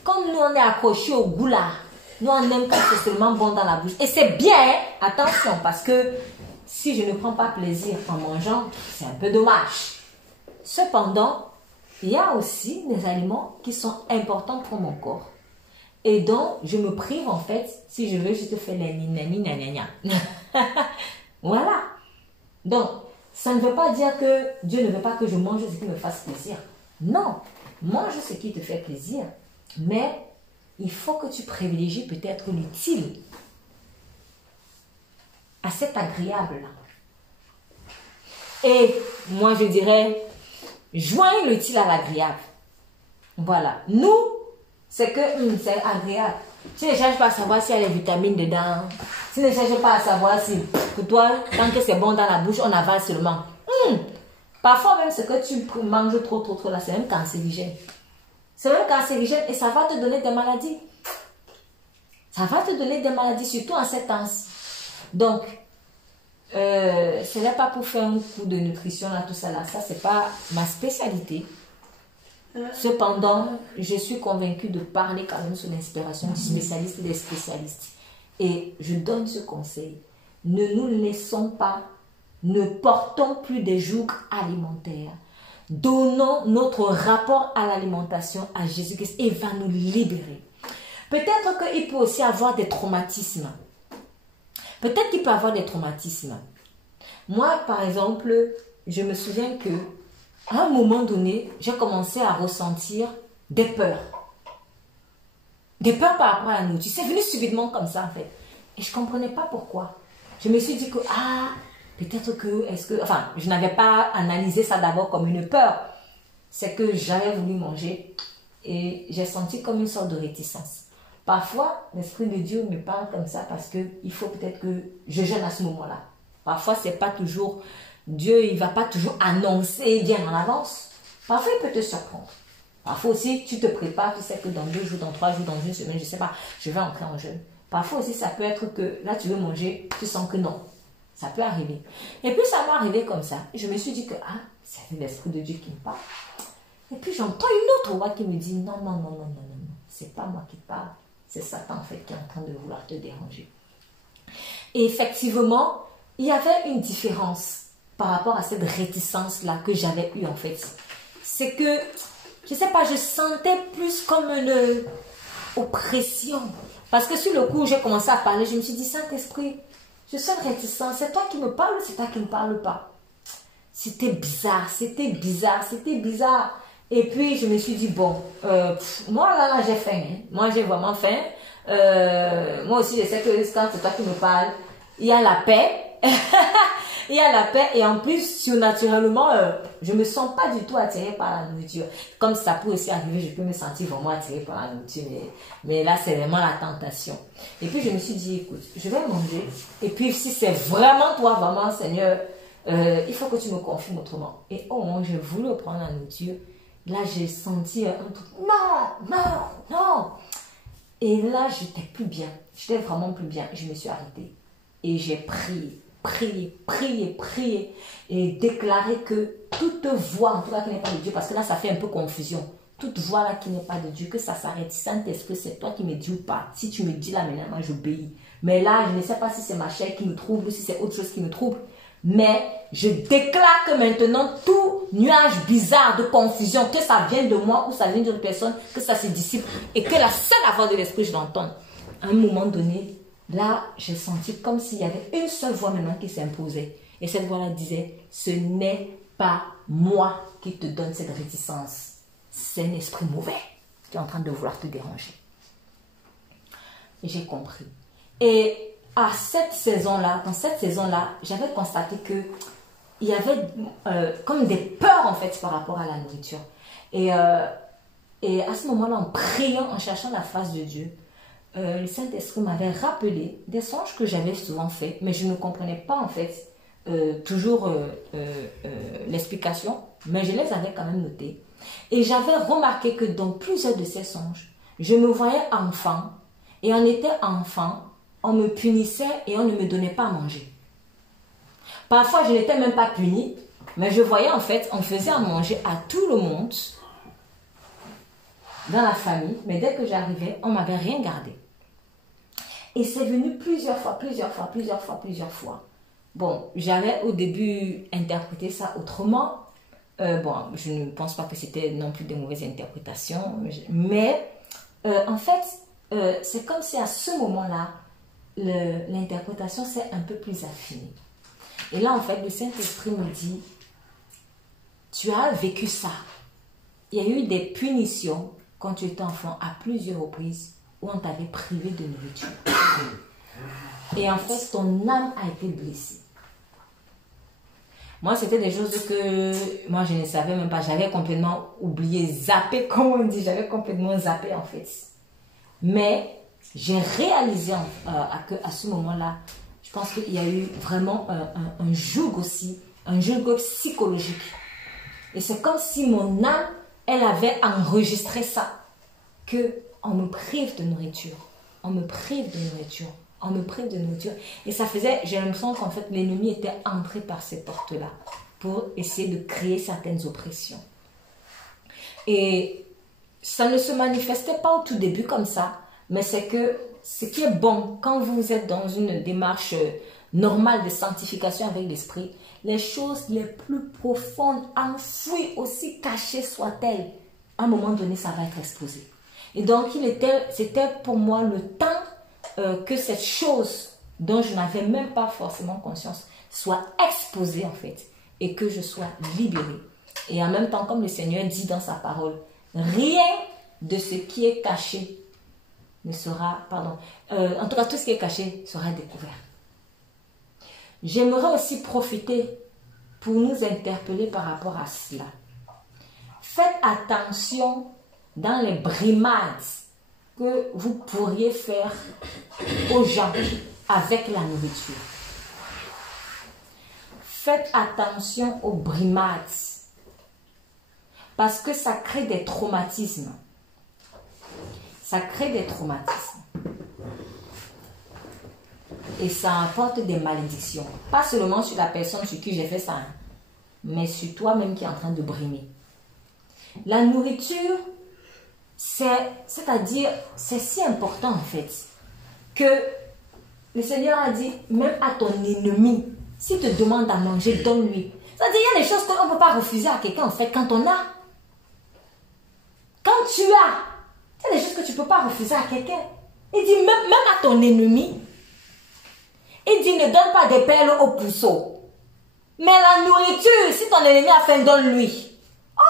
comme nous on est accrochés au goût là, nous on aime quand c'est seulement bon dans la bouche. Et c'est bien, hein? Attention, parce que si je ne prends pas plaisir en mangeant, c'est un peu dommage. Cependant, il y a aussi des aliments qui sont importants pour mon corps. Et donc, je me prive en fait, si je veux, je te fais les gna. Voilà. Donc, ça ne veut pas dire que Dieu ne veut pas que je mange ce qui me fasse plaisir. Non, mange ce qui te fait plaisir. Mais il faut que tu privilégies peut-être l'utile. à cet agréable-là. Et moi, je dirais, joins l'utile à l'agréable. Voilà. Nous, c'est que c'est agréable. Tu ne cherches pas à savoir s'il y a les vitamines dedans. Tu ne cherches pas à savoir si, pour toi, tant que c'est bon dans la bouche, on avale seulement. Parfois même, ce que tu manges trop, là, c'est même cancérigène. C'est même cancérigène et ça va te donner des maladies. Ça va te donner des maladies, surtout en cette temps. Donc, ce n'est pas pour faire un coup de nutrition, là, tout ça, là. Ça, c'est pas ma spécialité. Cependant, je suis convaincue de parler quand même sous l'inspiration du spécialiste et des spécialistes. Et je donne ce conseil. Ne nous laissons pas, ne portons plus des jougs alimentaires. Donnons notre rapport à l'alimentation à Jésus-Christ et il va nous libérer. Peut-être qu'il peut aussi avoir des traumatismes. Peut-être qu'il peut avoir des traumatismes. Moi, par exemple, je me souviens que à un moment donné, j'ai commencé à ressentir des peurs. Des peurs par rapport à la nourriture. C'est venu subitement comme ça, en fait. Et je ne comprenais pas pourquoi. Je me suis dit que, peut-être que, enfin, je n'avais pas analysé ça d'abord comme une peur. C'est que j'avais voulu manger et j'ai senti comme une sorte de réticence. Parfois, l'Esprit de Dieu me parle comme ça parce qu'il faut peut-être que je jeûne à ce moment-là. Parfois, c'est pas toujours... Dieu, il ne va pas toujours annoncer bien en avance. Parfois, il peut te surprendre. Parfois aussi, tu te prépares, tu sais que dans 2 jours, dans 3 jours, dans une semaine, je ne sais pas, je vais entrer en jeûne. Parfois aussi, ça peut être que là, tu veux manger, tu sens que non. Ça peut arriver. Et puis, ça m'est arrivé comme ça. Je me suis dit que, c'est l'Esprit de Dieu qui me parle. Et puis, j'entends une autre voix qui me dit, non, non, non, non, non, non, non. C'est pas moi qui te parle. C'est Satan, en fait, qui est en train de vouloir te déranger. Et effectivement, il y avait une différence par rapport à cette réticence-là que j'avais eue, en fait. C'est que, je ne sais pas, je sentais plus comme une oppression. Parce que sur le coup où j'ai commencé à parler, je me suis dit, Saint-Esprit, je sens réticence. C'est toi qui me parles ou c'est toi qui ne me parles pas? C'était bizarre, c'était bizarre, c'était bizarre. Et puis, je me suis dit, bon, moi, là, j'ai faim. Hein. Moi, j'ai vraiment faim. Moi aussi, je sais que quand c'est toi qui me parles, il y a la paix. Il y a la paix et en plus, surnaturellement, je ne me sens pas du tout attirée par la nourriture. Comme ça peut aussi arriver, je peux me sentir vraiment attirée par la nourriture. Mais là, c'est vraiment la tentation. Et puis, je me suis dit, écoute, je vais manger. Et puis, si c'est vraiment toi, vraiment, Seigneur, il faut que tu me confirmes autrement. Et au moment où j'ai voulu prendre la nourriture, là, j'ai senti un truc, non, non, non. Et là, j'étais plus bien. J'étais vraiment plus bien. Je me suis arrêtée. Et j'ai prié. Prier et déclarer que toute voix, en tout cas qui n'est pas de Dieu, parce que là ça fait un peu confusion, toute voix là qui n'est pas de Dieu, que ça s'arrête. Saint-Esprit, c'est toi qui me dis ou pas. Si tu me dis là maintenant, moi j'obéis. Mais là, je ne sais pas si c'est ma chair qui me trouble ou si c'est autre chose qui me trouble. Mais je déclare que maintenant, tout nuage bizarre de confusion, que ça vienne de moi ou ça vienne d'une personne, que ça se dissipe et que la seule voix de l'Esprit, je l'entende. À un moment donné, là, j'ai senti comme s'il y avait une seule voix maintenant qui s'imposait. Et cette voix-là disait, ce n'est pas moi qui te donne cette réticence. C'est un esprit mauvais qui est en train de vouloir te déranger. J'ai compris. Et à cette saison-là, dans cette saison-là, j'avais constaté que il y avait comme des peurs en fait par rapport à la nourriture. Et à ce moment-là, en priant, en cherchant la face de Dieu, le Saint-Esprit m'avait rappelé des songes que j'avais souvent faits, mais je ne comprenais pas en fait toujours l'explication, mais je les avais quand même notés. Et j'avais remarqué que dans plusieurs de ces songes, je me voyais enfant, et en étant enfant, on me punissait et on ne me donnait pas à manger. Parfois, je n'étais même pas punie, mais je voyais en fait, on faisait à manger à tout le monde dans la famille, mais dès que j'arrivais, on ne m'avait rien gardé. Et c'est venu plusieurs fois. Bon, j'avais au début interprété ça autrement. Bon, je ne pense pas que c'était non plus de mauvaises interprétations. Mais en fait, c'est comme si à ce moment-là, l'interprétation s'est un peu plus affinée. Et là, en fait, le Saint-Esprit me dit, tu as vécu ça. Il y a eu des punitions quand tu étais enfant à plusieurs reprises où on t'avait privé de nourriture. et en fait, ton âme a été blessée. Moi, c'était des choses que moi, je ne savais même pas. J'avais complètement oublié, zappé, comme on dit. J'avais complètement zappé, en fait. Mais j'ai réalisé à ce moment-là, je pense qu'il y a eu vraiment un joug aussi, un joug psychologique. Et c'est comme si mon âme, elle avait enregistré ça, qu'on me prive de nourriture, on me prive de nourriture, on me prive de nourriture. Et ça faisait, j'ai l'impression qu'en fait, l'ennemi était entré par ces portes-là pour essayer de créer certaines oppressions. Et ça ne se manifestait pas au tout début comme ça, mais c'est que ce qui est bon, quand vous êtes dans une démarche normale de sanctification avec l'esprit, les choses les plus profondes, enfouies, aussi cachées soient-elles, à un moment donné, ça va être exposé. Et donc, c'était pour moi le temps que cette chose dont je n'avais même pas forcément conscience soit exposée en fait et que je sois libérée. Et en même temps, comme le Seigneur dit dans sa parole, rien de ce qui est caché ne sera, en tout cas tout ce qui est caché sera découvert. J'aimerais aussi profiter pour nous interpeller par rapport à cela. Faites attention dans les brimades que vous pourriez faire aux gens avec la nourriture. Faites attention aux brimades parce que ça crée des traumatismes. Ça crée des traumatismes. Et ça apporte des malédictions. Pas seulement sur la personne sur qui j'ai fait ça, mais sur toi-même qui est en train de brimer. La nourriture, c'est-à-dire, c'est si important en fait, que le Seigneur a dit, même à ton ennemi, s'il te demande à manger, donne-lui. C'est-à-dire, il y a des choses qu'on ne peut pas refuser à quelqu'un en fait quand on a. Quand tu as, il y a des choses que tu ne peux pas refuser à quelqu'un. Il dit, même à ton ennemi, il dit, ne donne pas des perles au puceau. Mais la nourriture, si ton ennemi a faim, donne-lui. Oh!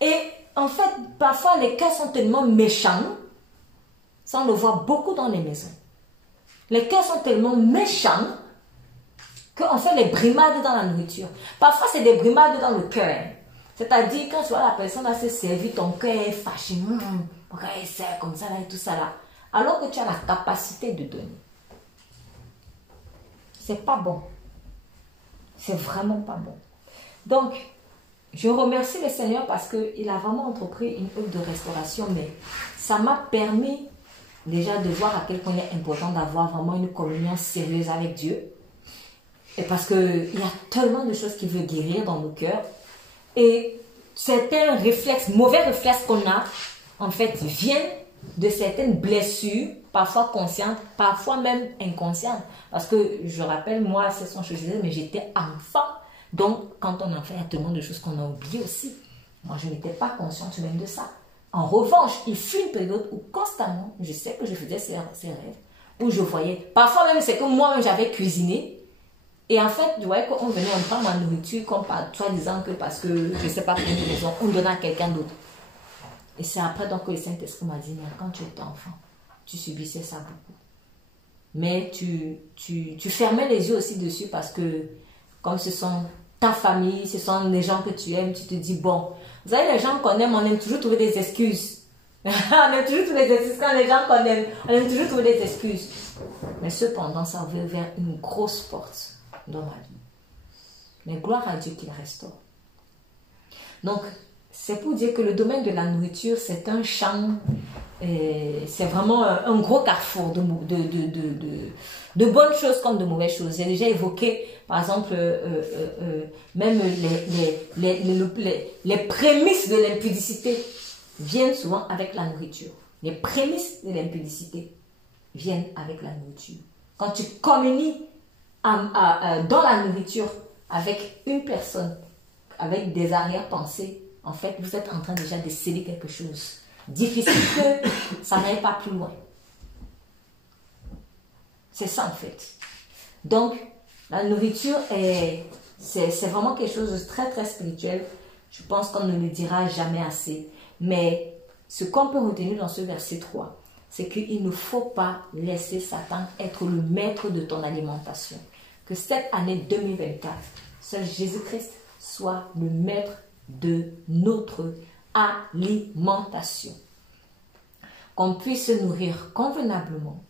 Et en fait, parfois, les cœurs sont tellement méchants. Ça, on le voit beaucoup dans les maisons. Les cœurs sont tellement méchants qu'on fait les brimades dans la nourriture. Parfois, c'est des brimades dans le cœur. C'est-à-dire, quand tu vois la personne a se servi, ton cœur est fâché. Pourquoi il sert comme ça là, et tout ça là. Alors que tu as la capacité de donner. C'est pas bon. C'est vraiment pas bon. Donc, je remercie le Seigneur parce qu'il a vraiment entrepris une œuvre de restauration, mais ça m'a permis déjà de voir à quel point il est important d'avoir vraiment une communion sérieuse avec Dieu. Et parce qu'il y a tellement de choses qu'il veut guérir dans nos cœurs. Et certains réflexes, mauvais réflexes qu'on a, en fait, viennent de certaines blessures, parfois conscientes, parfois même inconscientes. Parce que je rappelle, moi, c'est son chose, mais j'étais enfant. Donc, quand on en fait, il y a tellement de choses qu'on a oubliées aussi. Moi, je n'étais pas consciente même de ça. En revanche, il fut une période où constamment, je sais que je faisais ces rêves, où je voyais, parfois même, c'est que moi-même, j'avais cuisiné. Et en fait, je voyais qu'on venait, on prend ma nourriture, comme soi-disant que parce que, je ne sais pas pour une raison, on donnait à quelqu'un d'autre. Et c'est après donc que le Saint-Esprit m'a dit, mais quand tu étais enfant, tu subissais ça beaucoup. Mais tu fermais les yeux aussi dessus parce que, comme ce sont ta famille, ce sont les gens que tu aimes, tu te dis, bon, vous savez, les gens qu'on aime, on aime toujours trouver des excuses. On aime toujours trouver des excuses quand les gens qu'on aime, on aime toujours trouver des excuses. Mais cependant, ça ouvre vers une grosse porte dans ma vie. Mais gloire à Dieu qu'il restaure. Donc, c'est pour dire que le domaine de la nourriture, c'est un champ, c'est vraiment un gros carrefour de bonnes choses comme de mauvaises choses. J'ai déjà évoqué, par exemple, même les prémices de l'impudicité viennent souvent avec la nourriture. Les prémices de l'impudicité viennent avec la nourriture. Quand tu communies dans la nourriture avec une personne, avec des arrière-pensées, en fait, vous êtes en train déjà de sceller quelque chose. Difficile que ça n'aille pas plus loin. C'est ça en fait. Donc, la nourriture, c'est vraiment quelque chose de très très spirituel. Je pense qu'on ne le dira jamais assez. Mais ce qu'on peut retenir dans ce verset 3, c'est qu'il ne faut pas laisser Satan être le maître de ton alimentation. Que cette année 2024, seul Jésus-Christ soit le maître de notre alimentation. Qu'on puisse se nourrir convenablement,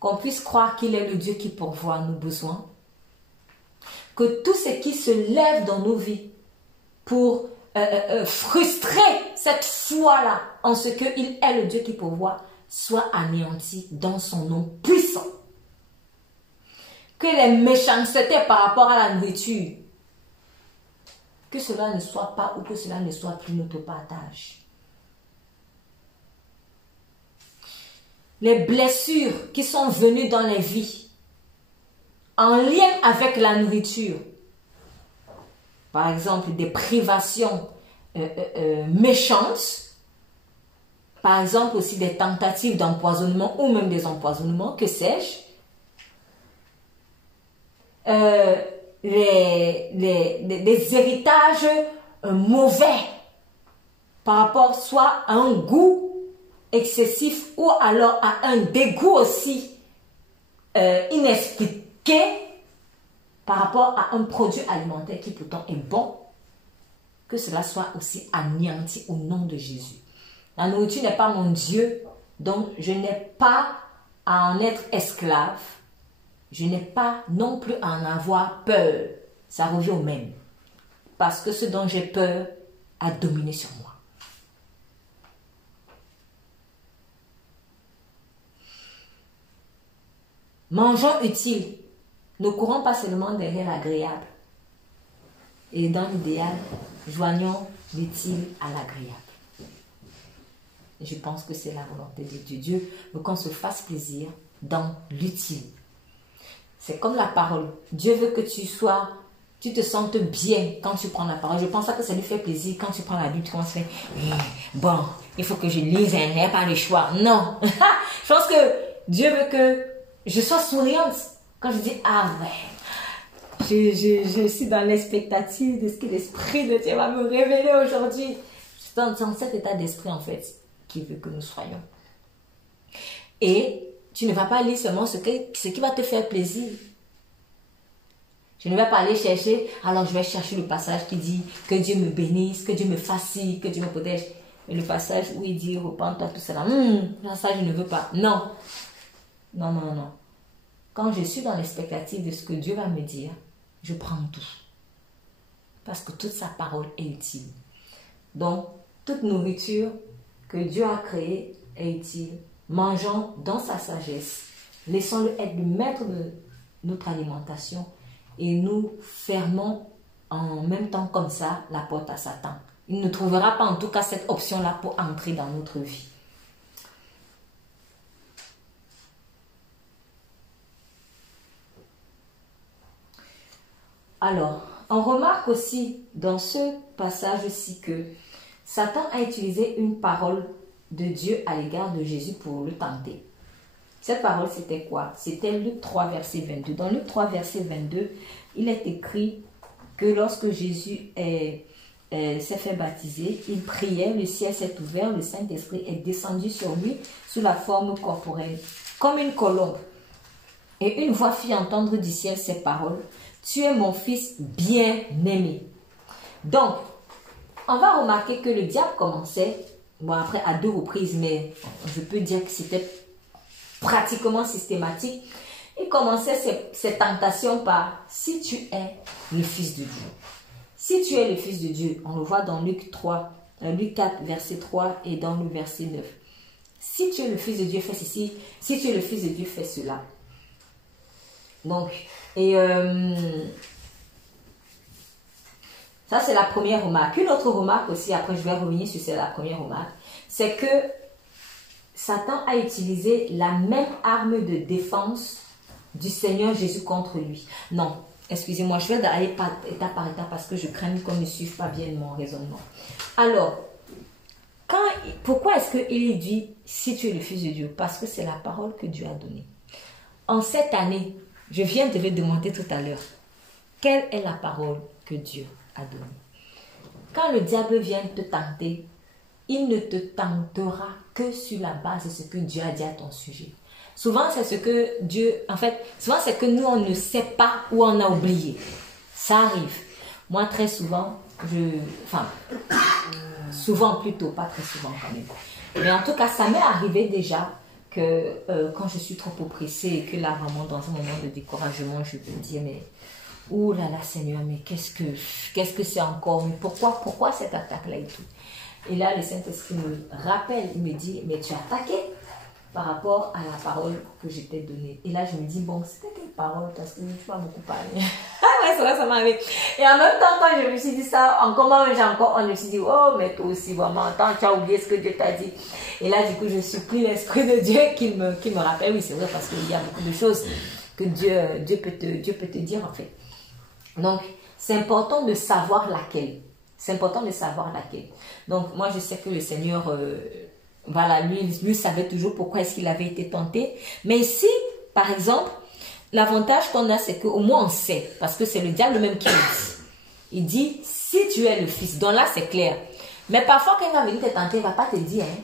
qu'on puisse croire qu'il est le Dieu qui pourvoit à nos besoins, que tout ce qui se lève dans nos vies pour frustrer cette foi-là en ce qu'il est le Dieu qui pourvoit, soit anéanti dans son nom puissant. Que les méchancetés par rapport à la nourriture, que cela ne soit pas ou que cela ne soit plus notre partage. Les blessures qui sont venues dans les vies en lien avec la nourriture, par exemple des privations méchantes, par exemple aussi des tentatives d'empoisonnement ou même des empoisonnements, que sais-je, des héritages mauvais par rapport soit à un goût excessif ou alors à un dégoût aussi inexpliqué par rapport à un produit alimentaire qui pourtant est bon, que cela soit aussi anéanti au nom de Jésus. La nourriture n'est pas mon Dieu, donc je n'ai pas à en être esclave. Je n'ai pas non plus à en avoir peur. Ça revient au même. Parce que ce dont j'ai peur a dominé sur moi. Mangeons utile. Ne courons pas seulement derrière l'agréable. Et dans l'idéal, joignons l'utile à l'agréable. Je pense que c'est la volonté de Dieu. Dieu veut qu'on se fasse plaisir dans l'utile. C'est comme la parole. Dieu veut que tu te sentes bien quand tu prends la parole. Je pense pas que ça lui fait plaisir quand tu prends la Bible, tu commences à faire bon, il faut que je lise, il n'y a pas le choix. Non. Je pense que Dieu veut que je sois souriante quand je dis ah ouais. Je suis dans l'expectative de ce que l'Esprit de Dieu va me révéler aujourd'hui. C'est dans cet état d'esprit en fait qu'il veut que nous soyons. Et tu ne vas pas lire seulement ce qui va te faire plaisir. Je ne vais pas aller chercher, alors je vais chercher le passage qui dit que Dieu me bénisse, que Dieu me fascine, que Dieu me protège. Mais le passage où il dit repens-toi, tout cela, ça je ne veux pas. Non. Non, non, non. Quand je suis dans l'expectative de ce que Dieu va me dire, je prends tout. Parce que toute sa parole est utile. Donc, toute nourriture que Dieu a créée est utile. Mangeons dans sa sagesse. Laissons-le être le maître de notre alimentation. Et nous fermons en même temps comme ça la porte à Satan. Il ne trouvera pas en tout cas cette option-là pour entrer dans notre vie. Alors, on remarque aussi dans ce passage-ci que Satan a utilisé une parole de Dieu à l'égard de Jésus pour le tenter. Cette parole, c'était quoi? C'était Luc 3, verset 22. Dans Luc 3, verset 22, il est écrit que lorsque Jésus s'est fait baptiser, il priait, le ciel s'est ouvert, le Saint-Esprit est descendu sur lui sous la forme corporelle, comme une colombe. Et une voix fit entendre du ciel ces paroles: tu es mon fils bien-aimé. Donc, on va remarquer que le diable commençait, bon après à 2 reprises, mais je peux dire que c'était pratiquement systématique. Il commençait ses tentations par « si tu es le Fils de Dieu ». Si tu es le Fils de Dieu, on le voit dans Luc 4, verset 3 et dans le verset 9. Si tu es le Fils de Dieu, fais ceci. Si tu es le Fils de Dieu, fais cela. Donc, ça c'est la première remarque. Une autre remarque aussi, après je vais revenir sur la première remarque, c'est que Satan a utilisé la même arme de défense du Seigneur Jésus contre lui. Non, excusez-moi, je vais aller étape par étape parce que je crains qu'on ne suive pas bien mon raisonnement. Alors, pourquoi est-ce qu'il dit si tu es le Fils de Dieu? Parce que c'est la parole que Dieu a donnée. En cette année, je viens de le demander tout à l'heure, quelle est la parole que Dieu a donnée? Quand le diable vient te tenter, il ne te tentera que sur la base de ce que Dieu a dit à ton sujet. Souvent, c'est ce que Dieu... En fait, souvent, c'est que nous, on ne sait pas ou on a oublié. Ça arrive. Moi, très souvent, souvent plutôt, pas très souvent quand même. Mais en tout cas, ça m'est arrivé déjà que quand je suis trop oppressée et que là, vraiment, dans un moment de découragement, je peux me dire, mais... Oh là là, Seigneur, mais qu'est-ce que c'est encore? Mais pourquoi cette attaque-là et tout? Et là, le Saint-Esprit me rappelle, il me dit, mais tu as attaqué par rapport à la parole que je t'ai donnée. Et là, je me dis, bon, c'était quelle parole? Parce que tu m'as beaucoup parlé. Ah ouais, c'est vrai, ça m'est arrivé. Et en même temps, quand je me suis dit ça, on me suis dit, oh, mais toi aussi, vraiment, attends, tu as oublié ce que Dieu t'a dit. Et là, du coup, je supplie l'Esprit de Dieu qui me rappelle. Oui, c'est vrai, parce qu'il y a beaucoup de choses que Dieu peut te dire, en fait. Donc, c'est important de savoir laquelle. C'est important de savoir laquelle. Donc, moi, je sais que le Seigneur, voilà, lui savait toujours pourquoi est-ce qu'il avait été tenté. Mais ici, par exemple, l'avantage qu'on a, c'est qu'au moins on sait. Parce que c'est le diable même qui le dit. Il dit, si tu es le Fils. Donc là, c'est clair. Mais parfois, quand il va venir te tenter, il ne va pas te dire. Hein.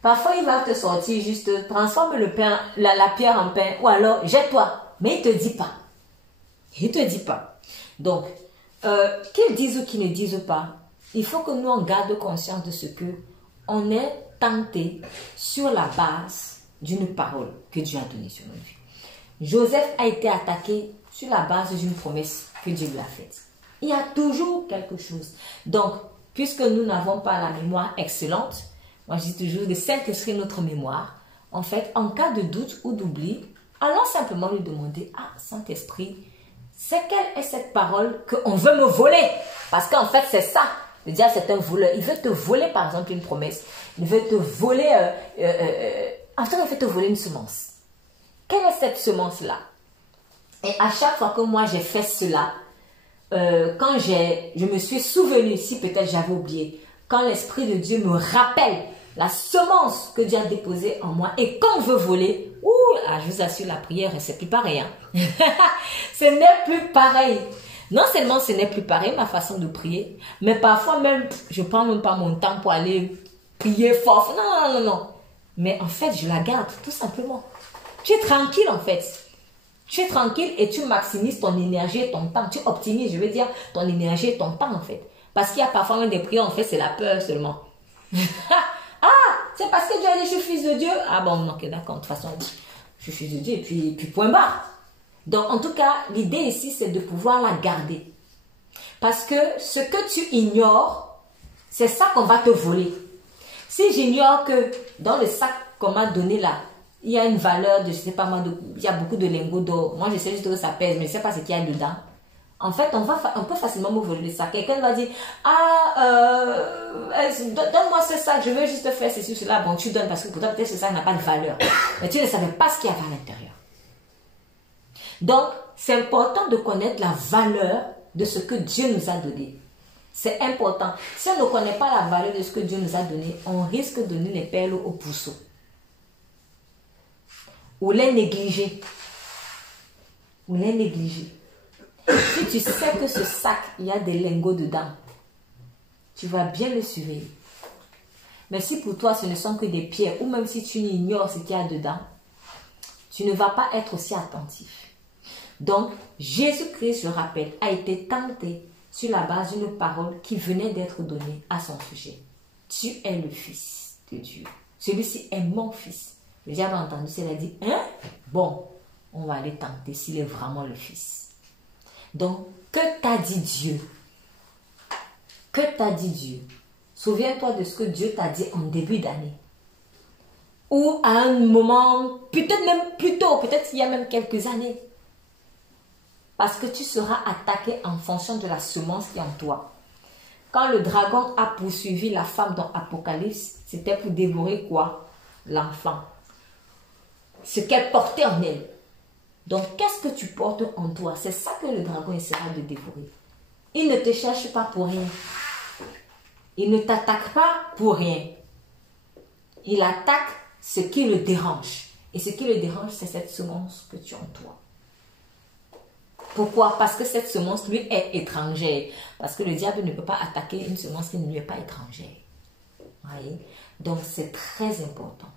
Parfois, il va te sortir juste, transforme le pain, la pierre en pain. Ou alors, jette-toi. Mais il ne te dit pas. Il ne te dit pas. Donc, qu'ils disent ou qu'ils ne disent pas, il faut que nous on garde conscience de ce que on est tenté sur la base d'une parole que Dieu a donnée sur notre vie. Joseph a été attaqué sur la base d'une promesse que Dieu lui a faite. Il y a toujours quelque chose. Donc, puisque nous n'avons pas la mémoire excellente, moi je dis toujours de Saint-Esprit notre mémoire, en fait, en cas de doute ou d'oubli, allons simplement lui demander, ah, Saint-Esprit, c'est quelle est cette parole qu'on veut me voler? Parce qu'en fait, c'est ça. Le diable, c'est un voleur. Il veut te voler, par exemple, une promesse. Il veut te voler... en fait, il veut te voler une semence. Quelle est cette semence-là? Et à chaque fois que moi, j'ai fait cela, quand je me suis souvenu, si peut-être j'avais oublié, quand l'Esprit de Dieu me rappelle la semence que Dieu a déposée en moi, et quand on veut voler, je vous assure, la prière, c'est plus pareil. Hein? Ce n'est plus pareil. Non seulement ce n'est plus pareil, ma façon de prier, mais parfois même, je ne prends même pas mon temps pour aller prier fort. Non. Mais en fait, je la garde, tout simplement. Tu es tranquille, en fait. Tu es tranquille et tu maximises ton énergie et ton temps. Tu optimises, je veux dire, ton énergie et ton temps, en fait. Parce qu'il y a parfois même des prières, en fait, c'est la peur seulement. C'est parce que Dieu a dit, je suis fils de Dieu. Ah bon, ok, d'accord, de toute façon, je suis fils de Dieu, et puis point barre. Donc, en tout cas, l'idée ici, c'est de pouvoir la garder. Parce que ce que tu ignores, c'est ça qu'on va te voler. Si j'ignore que dans le sac qu'on m'a donné là, il y a une valeur de, je sais pas moi, il y a beaucoup de lingots d'or. Moi, je sais juste que ça pèse, mais je ne sais pas ce qu'il y a dedans. En fait, on peut facilement me voler ça. Quelqu'un va dire, donne-moi ce sac, je veux juste faire ceci ou cela. Bon, tu donnes parce que pourtant, peut-être ce sac n'a pas de valeur. Mais tu ne savais pas ce qu'il y avait à l'intérieur. Donc, c'est important de connaître la valeur de ce que Dieu nous a donné. C'est important. Si on ne connaît pas la valeur de ce que Dieu nous a donné, on risque de donner les perles au puceau. Ou les négliger. Si tu sais que ce sac, il y a des lingots dedans, tu vas bien le surveiller. Mais si pour toi, ce ne sont que des pierres, ou même si tu ignores ce qu'il y a dedans, tu ne vas pas être aussi attentif. Donc, Jésus-Christ, je rappelle, a été tenté sur la base d'une parole qui venait d'être donnée à son sujet. Tu es le Fils de Dieu. Celui-ci est mon Fils. Le diable a entendu cela, a dit, hein? Bon, on va aller tenter s'il est vraiment le Fils. Donc, que t'a dit Dieu? Que t'a dit Dieu? Souviens-toi de ce que Dieu t'a dit en début d'année. Ou à un moment, peut-être même plus tôt, peut-être il y a même quelques années. Parce que tu seras attaqué en fonction de la semence qui est en toi. Quand le dragon a poursuivi la femme dans Apocalypse, c'était pour dévorer quoi? L'enfant. Ce qu'elle portait en elle. Donc, qu'est-ce que tu portes en toi? C'est ça que le dragon essaiera de dévorer. Il ne te cherche pas pour rien. Il ne t'attaque pas pour rien. Il attaque ce qui le dérange. Et ce qui le dérange, c'est cette semence que tu as en toi. Pourquoi? Parce que cette semence, lui, est étrangère. Parce que le diable ne peut pas attaquer une semence qui ne lui est pas étrangère. Voyez? Donc, c'est très important.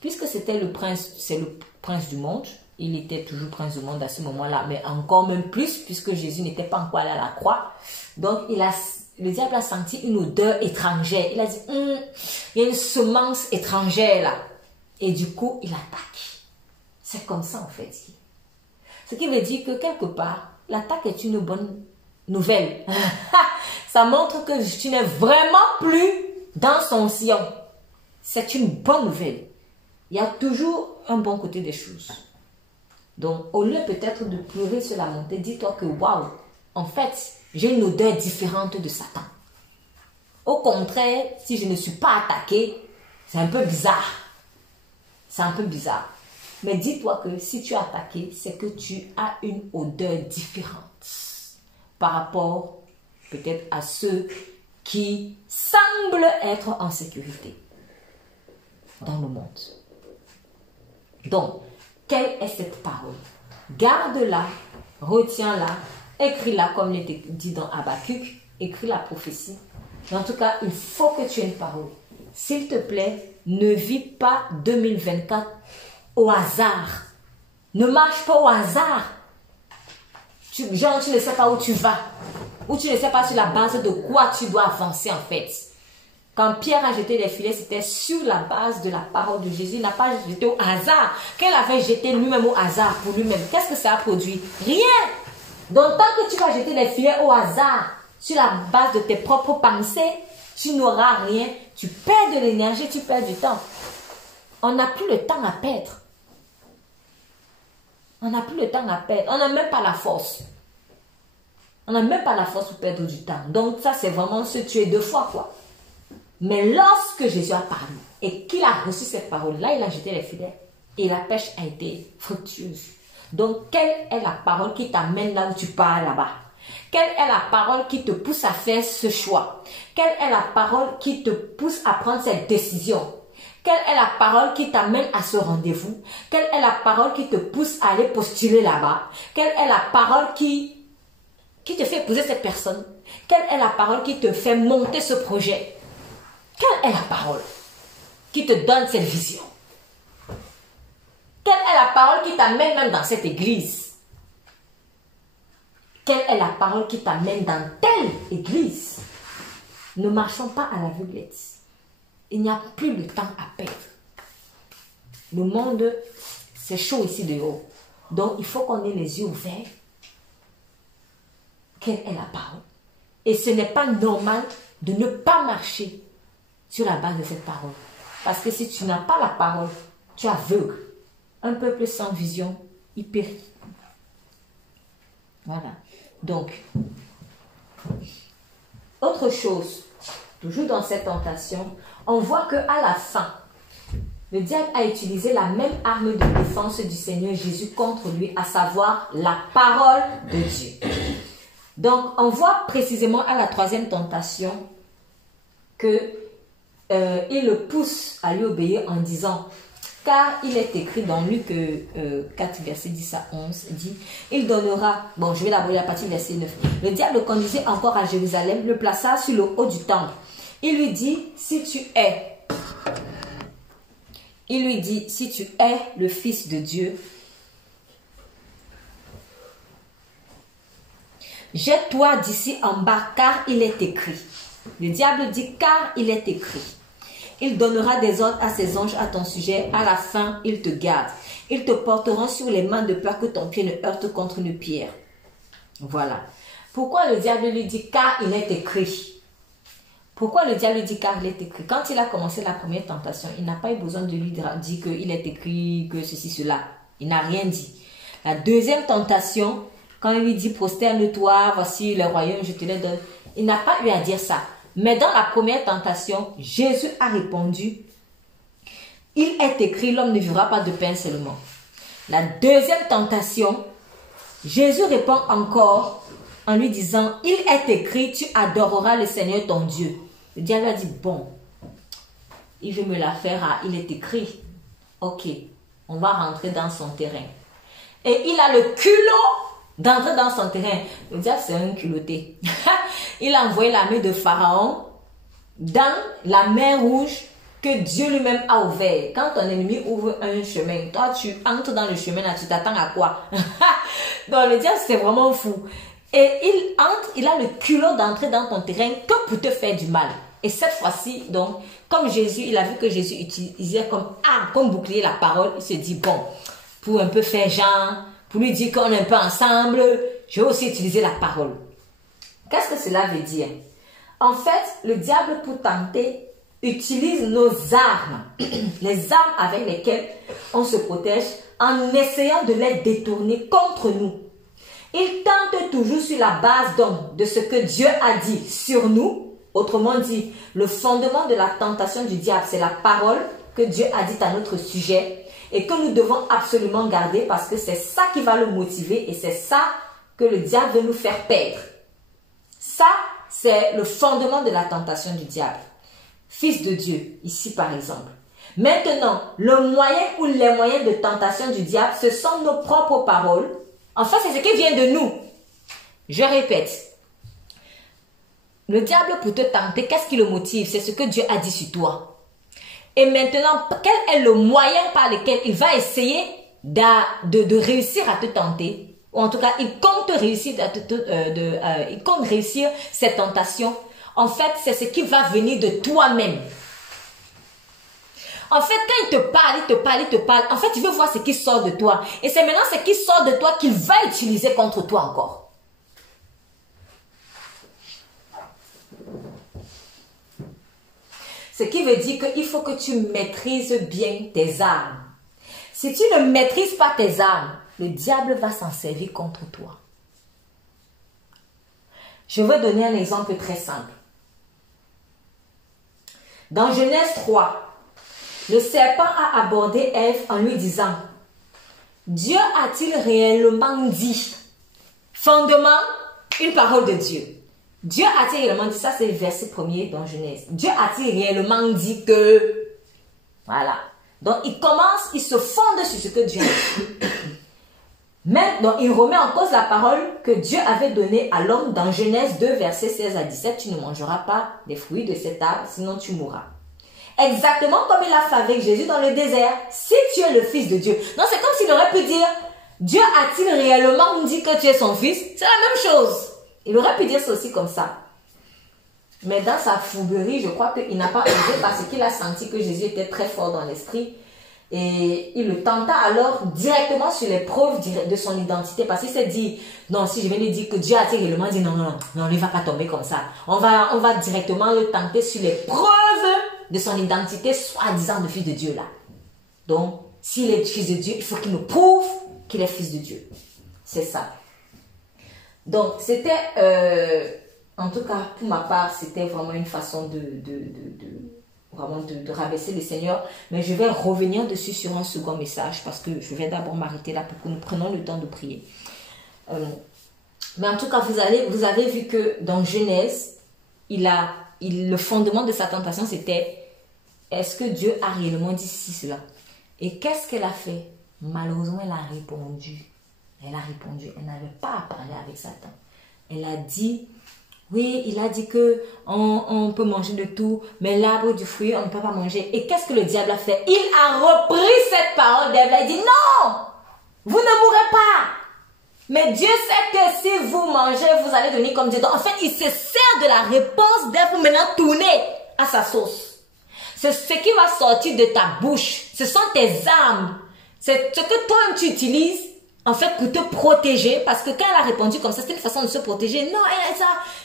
Puisque c'était le prince, c'est le prince du monde, il était toujours prince du monde à ce moment-là, mais encore même plus, puisque Jésus n'était pas encore allé à la croix. Donc, le diable a senti une odeur étrangère. Il a dit, il y a une semence étrangère là. Et du coup, il attaque. C'est comme ça en fait. Ce qui veut dire que quelque part, l'attaque est une bonne nouvelle. Ça montre que tu n'es vraiment plus dans son sillon. C'est une bonne nouvelle. Il y a toujours un bon côté des choses. Donc, au lieu peut-être de pleurer sur la montée, dis-toi que waouh, en fait, j'ai une odeur différente de Satan. Au contraire, si je ne suis pas attaqué, c'est un peu bizarre. C'est un peu bizarre. Mais dis-toi que si tu es attaqué, c'est que tu as une odeur différente par rapport peut-être à ceux qui semblent être en sécurité dans le monde. Donc, quelle est cette parole? Garde-la, retiens-la, écris-la comme il était dit dans Habakkuk, écris la prophétie. Mais en tout cas, il faut que tu aies une parole. S'il te plaît, ne vis pas 2024 au hasard. Ne marche pas au hasard. Genre, tu ne sais pas où tu vas. Ou tu ne sais pas sur la base de quoi tu dois avancer en fait. Quand Pierre a jeté les filets, c'était sur la base de la parole de Jésus. Il n'a pas jeté au hasard. Qu'elle avait jeté lui-même au hasard pour lui-même. Qu'est-ce que ça a produit? Rien. Donc, tant que tu vas jeter les filets au hasard, sur la base de tes propres pensées, tu n'auras rien. Tu perds de l'énergie, tu perds du temps. On n'a plus le temps à perdre. On n'a plus le temps à perdre. On n'a même pas la force. On n'a même pas la force pour perdre du temps. Donc, ça, c'est vraiment se tuer deux fois, quoi. Mais lorsque Jésus a parlé et qu'il a reçu cette parole-là, il a jeté les filets et la pêche a été fructueuse. Donc, quelle est la parole qui t'amène là où tu pars là-bas? Quelle est la parole qui te pousse à faire ce choix? Quelle est la parole qui te pousse à prendre cette décision? Quelle est la parole qui t'amène à ce rendez-vous? Quelle est la parole qui te pousse à aller postuler là-bas? Quelle est la parole qui te fait épouser cette personne? Quelle est la parole qui te fait monter ce projet? Quelle est la parole qui te donne cette vision? Quelle est la parole qui t'amène même dans cette église? Quelle est la parole qui t'amène dans telle église? Ne marchons pas à l'aveuglette. Il n'y a plus le temps à perdre. Le monde, c'est chaud ici dehors. Donc, il faut qu'on ait les yeux ouverts. Quelle est la parole? Et ce n'est pas normal de ne pas marcher sur la base de cette parole. Parce que si tu n'as pas la parole, tu es aveugle. Un peuple sans vision, il périt. Voilà. Donc, autre chose, toujours dans cette tentation, on voit qu'à la fin, le diable a utilisé la même arme de défense du Seigneur Jésus contre lui, à savoir la parole de Dieu. Donc, on voit précisément à la troisième tentation que il le pousse à lui obéir en disant, car il est écrit dans Luc 4, verset 10 à 11, dit, il donnera, bon, je vais d'abord la partie verset 9. Le diable le conduisait encore à Jérusalem, le plaça sur le haut du temple. Il lui dit, si tu es le Fils de Dieu, jette-toi d'ici en bas, car il est écrit. Le diable dit, car il est écrit. Il donnera des ordres à ses anges à ton sujet. À la fin, ils te gardent. Ils te porteront sur les mains de peur que ton pied ne heurte contre une pierre. Voilà. Pourquoi le diable lui dit, car il est écrit? Pourquoi le diable lui dit, car il est écrit? Quand il a commencé la première tentation, il n'a pas eu besoin de lui dire qu'il est écrit, que ceci, cela. Il n'a rien dit. La deuxième tentation, quand il lui dit, prosterne-toi, voici le royaume, je te le donne. Il n'a pas eu à dire ça. Mais dans la première tentation, Jésus a répondu, il est écrit, l'homme ne vivra pas de pain seulement. La deuxième tentation, Jésus répond encore en lui disant, il est écrit, tu adoreras le Seigneur ton Dieu. Le diable a dit, bon, il veut me la faire à, il est écrit. Ok, on va rentrer dans son terrain. Et il a le culot d'entrer dans son terrain. Le diable, c'est un culotté. Il a envoyé l'armée de Pharaon dans la mer rouge que Dieu lui-même a ouvert. Quand ton ennemi ouvre un chemin, toi tu entres dans le chemin, là, tu t'attends à quoi? Donc le diable, c'est vraiment fou. Et il entre, il a le culot d'entrer dans ton terrain que pour te faire du mal. Et cette fois-ci, donc, comme Jésus, il a vu que Jésus utilisait comme arme, comme bouclier la parole, il se dit, bon, pour un peu faire genre, pour lui dire qu'on est un peu ensemble, je vais aussi utiliser la parole. Qu'est-ce que cela veut dire? En fait, le diable, pour tenter, utilise nos armes, les armes avec lesquelles on se protège, en essayant de les détourner contre nous. Il tente toujours sur la base donc de ce que Dieu a dit sur nous. Autrement dit, le fondement de la tentation du diable, c'est la parole que Dieu a dite à notre sujet et que nous devons absolument garder parce que c'est ça qui va le motiver et c'est ça que le diable veut nous faire perdre. Ça, c'est le fondement de la tentation du diable. Fils de Dieu, ici par exemple. Maintenant, le moyen ou les moyens de tentation du diable, ce sont nos propres paroles. En fait, c'est ce qui vient de nous. Je répète. Le diable, pour te tenter, qu'est-ce qui le motive? C'est ce que Dieu a dit sur toi. Et maintenant, quel est le moyen par lequel il va essayer de réussir à te tenter? Ou en tout cas, il compte réussir, il compte réussir cette tentation. En fait, c'est ce qui va venir de toi-même. En fait, quand il te parle. En fait, il veut voir ce qui sort de toi. Et c'est maintenant ce qui sort de toi qu'il va utiliser contre toi encore. Ce qui veut dire qu'il faut que tu maîtrises bien tes armes. Si tu ne maîtrises pas tes armes, le diable va s'en servir contre toi. Je vais donner un exemple très simple. Dans Genèse 3, le serpent a abordé Ève en lui disant, Dieu a-t-il réellement dit? Fondement, une parole de Dieu. Dieu a-t-il réellement dit? Ça, c'est le verset 1er dans Genèse. Dieu a-t-il réellement dit que... Voilà. Donc, il se fonde sur ce que Dieu a dit. Maintenant, il remet en cause la parole que Dieu avait donnée à l'homme dans Genèse 2, versets 16 à 17. Tu ne mangeras pas des fruits de cet arbre, sinon tu mourras. Exactement comme il a fait avec Jésus dans le désert. Si tu es le fils de Dieu. Donc, c'est comme s'il aurait pu dire, Dieu a-t-il réellement dit que tu es son fils? C'est la même chose. Il aurait pu dire ça aussi comme ça. Mais dans sa fourberie, je crois qu'il n'a pas osé parce qu'il a senti que Jésus était très fort dans l'esprit. Et il le tenta alors directement sur les preuves de son identité. Parce qu'il s'est dit, non, si je viens lui dire que Dieu a-t-il réellement dit, non, il ne va pas tomber comme ça. On va directement le tenter sur les preuves de son identité, soi-disant de fils de Dieu là. Donc, s'il est fils de Dieu, il faut qu'il nous prouve qu'il est fils de Dieu. C'est ça. Donc, c'était, en tout cas, pour ma part, c'était vraiment une façon de rabaisser le Seigneur. Mais je vais revenir dessus sur un second message parce que je vais d'abord m'arrêter là pour que nous prenions le temps de prier. Mais en tout cas, vous avez vu que dans Genèse, le fondement de sa tentation, c'était est-ce que Dieu a réellement dit cela? Et qu'est-ce qu'elle a fait? Malheureusement, elle a répondu. Elle n'avait pas à parler avec Satan. Elle a dit, oui, il a dit que on peut manger de tout, mais l'arbre du fruit, on ne peut pas manger. Et qu'est-ce que le diable a fait? Il a repris cette parole d'Ève. Il a dit, non, vous ne mourrez pas. Mais Dieu sait que si vous mangez, vous allez devenir comme Dieu. Donc, en fait, il se sert de la réponse d'Ève pour maintenant tourner à sa sauce. C'est ce qui va sortir de ta bouche. Ce sont tes armes. C'est ce que toi-même tu utilises, en fait, pour te protéger. Parce que quand elle a répondu comme ça, c'est une façon de se protéger. Non,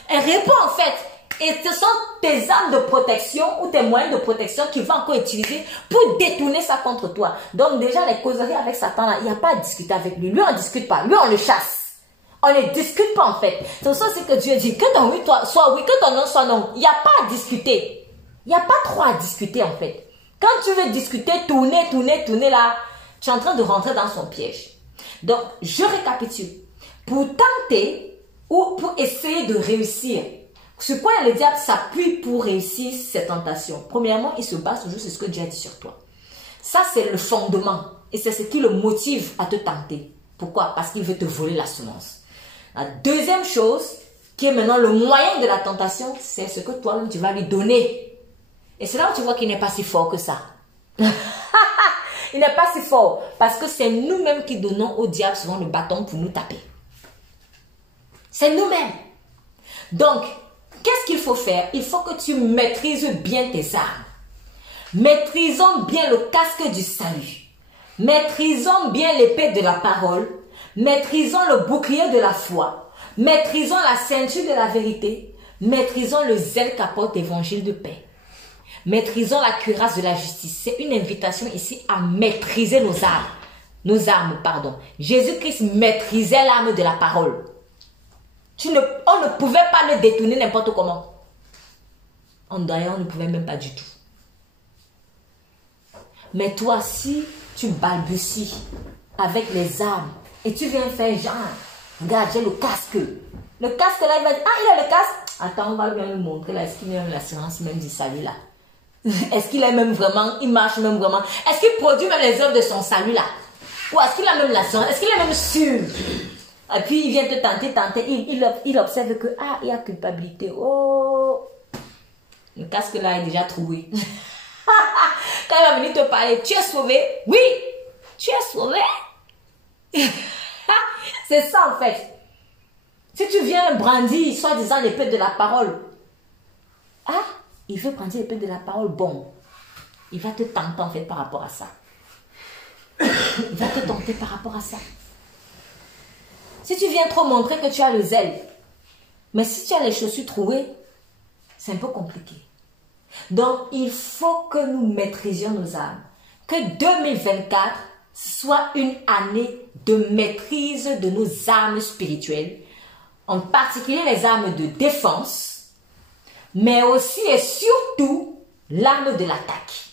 elle répond en fait. Et ce sont tes armes de protection ou tes moyens de protection qu'il va encore utiliser pour détourner ça contre toi. Donc déjà, les causeries avec Satan, là, il n'y a pas à discuter avec lui. Lui, on ne discute pas. Lui, on le chasse. On ne discute pas en fait. C'est pour ça que Dieu dit que ton oui soit oui, que ton non soit non. Il n'y a pas à discuter. Il n'y a pas trop à discuter en fait. Quand tu veux discuter, tourner là, tu es en train de rentrer dans son piège. Donc, je récapitule. Pour tenter ou pour essayer de réussir, sur quoi le diable s'appuie pour réussir cette tentation? Premièrement, il se base toujours sur ce que Dieu a dit sur toi. Ça, c'est le fondement. Et c'est ce qui le motive à te tenter. Pourquoi? Parce qu'il veut te voler la semence. La deuxième chose, qui est maintenant le moyen de la tentation, c'est ce que toi-même tu vas lui donner. Et c'est là où tu vois qu'il n'est pas si fort que ça. Il n'est pas si fort. Parce que c'est nous-mêmes qui donnons au diable souvent le bâton pour nous taper. C'est nous-mêmes. Donc, qu'est-ce qu'il faut faire? Il faut que tu maîtrises bien tes armes. Maîtrisons bien le casque du salut. Maîtrisons bien l'épée de la parole. Maîtrisons le bouclier de la foi. Maîtrisons la ceinture de la vérité. Maîtrisons le zèle qu'apporte l'évangile de paix. Maîtrisons la cuirasse de la justice. C'est une invitation ici à maîtriser nos armes. Nos armes, pardon. Jésus-Christ maîtrisait l'arme de la parole. On ne pouvait pas le détourner n'importe comment. D'ailleurs, on ne pouvait même pas du tout. Mais toi, si tu balbuties avec les armes et tu viens faire genre, regarde, j'ai le casque. Le casque là, il va dire, ah, il a le casque. Attends, on va bien lui montrer là. Est-ce qu'il a même l'assurance même du salut là? Est-ce qu'il est même vraiment, il marche même vraiment? Est-ce qu'il produit même les œuvres de son salut là? Ou est-ce qu'il a même l'assurance? Est-ce qu'il est même sûr? Et puis il vient te tenter. Il observe que, ah, il y a culpabilité. Oh, le casque là est déjà troué. Quand il va venir te parler, tu es sauvé? Oui, tu es sauvé. C'est ça en fait. Si tu viens brandir, soi-disant l'épée de la parole, ah, il veut brandir l'épée de la parole, bon, il va te tenter en fait par rapport à ça. Il va te tenter par rapport à ça. Si tu viens trop montrer que tu as le zèle, mais si tu as les chaussures trouées, c'est un peu compliqué. Donc, il faut que nous maîtrisions nos armes. Que 2024 soit une année de maîtrise de nos armes spirituelles, en particulier les armes de défense, mais aussi et surtout l'arme de l'attaque.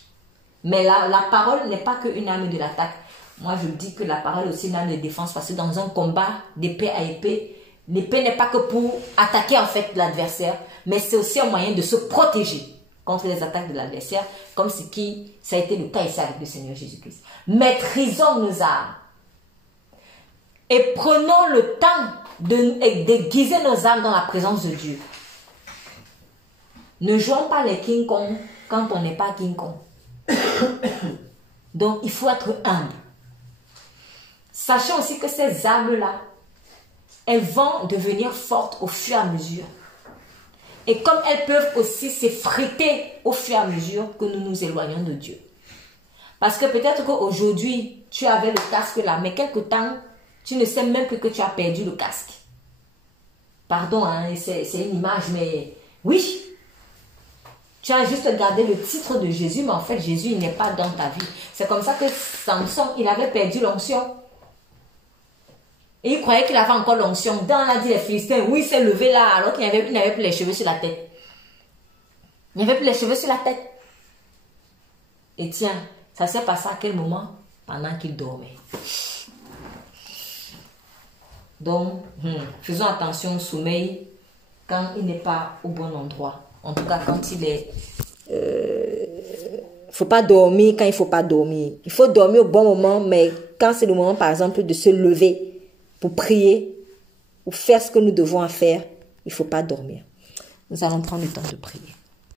Mais la parole n'est pas qu'une arme de l'attaque. Moi, je dis que la parole est aussi une arme de défense parce que dans un combat d'épée à épée, l'épée n'est pas que pour attaquer en fait l'adversaire, mais c'est aussi un moyen de se protéger contre les attaques de l'adversaire, comme ça a été le cas ici avec le Seigneur Jésus-Christ. Maîtrisons nos armes et prenons le temps de déguiser nos armes dans la présence de Dieu. Ne jouons pas les King Kong quand on n'est pas King Kong. Donc, il faut être humble. Sachons aussi que ces armes-là, elles vont devenir fortes au fur et à mesure. Et comme elles peuvent aussi s'effriter au fur et à mesure que nous nous éloignons de Dieu. Parce que peut-être qu'aujourd'hui, tu avais le casque là, mais quelque temps, tu ne sais même plus que tu as perdu le casque. Pardon, hein, c'est une image, mais oui. Tu as juste gardé le titre de Jésus, mais en fait, Jésus, il n'est pas dans ta vie. C'est comme ça que Samson, il avait perdu l'onction. Et il croyait qu'il avait encore l'onction. Dans la dit les Philistins, oui, il s'est levé là, alors qu'il n'avait plus les cheveux sur la tête. Il n'avait plus les cheveux sur la tête. Et tiens, ça s'est passé à quel moment? Pendant qu'il dormait. Donc, faisons attention au sommeil quand il n'est pas au bon endroit. En tout cas, quand il est... faut pas dormir quand il faut pas dormir. Il faut dormir au bon moment, mais quand c'est le moment, par exemple, de se lever pour prier, ou faire ce que nous devons faire, il ne faut pas dormir. Nous allons prendre le temps de prier.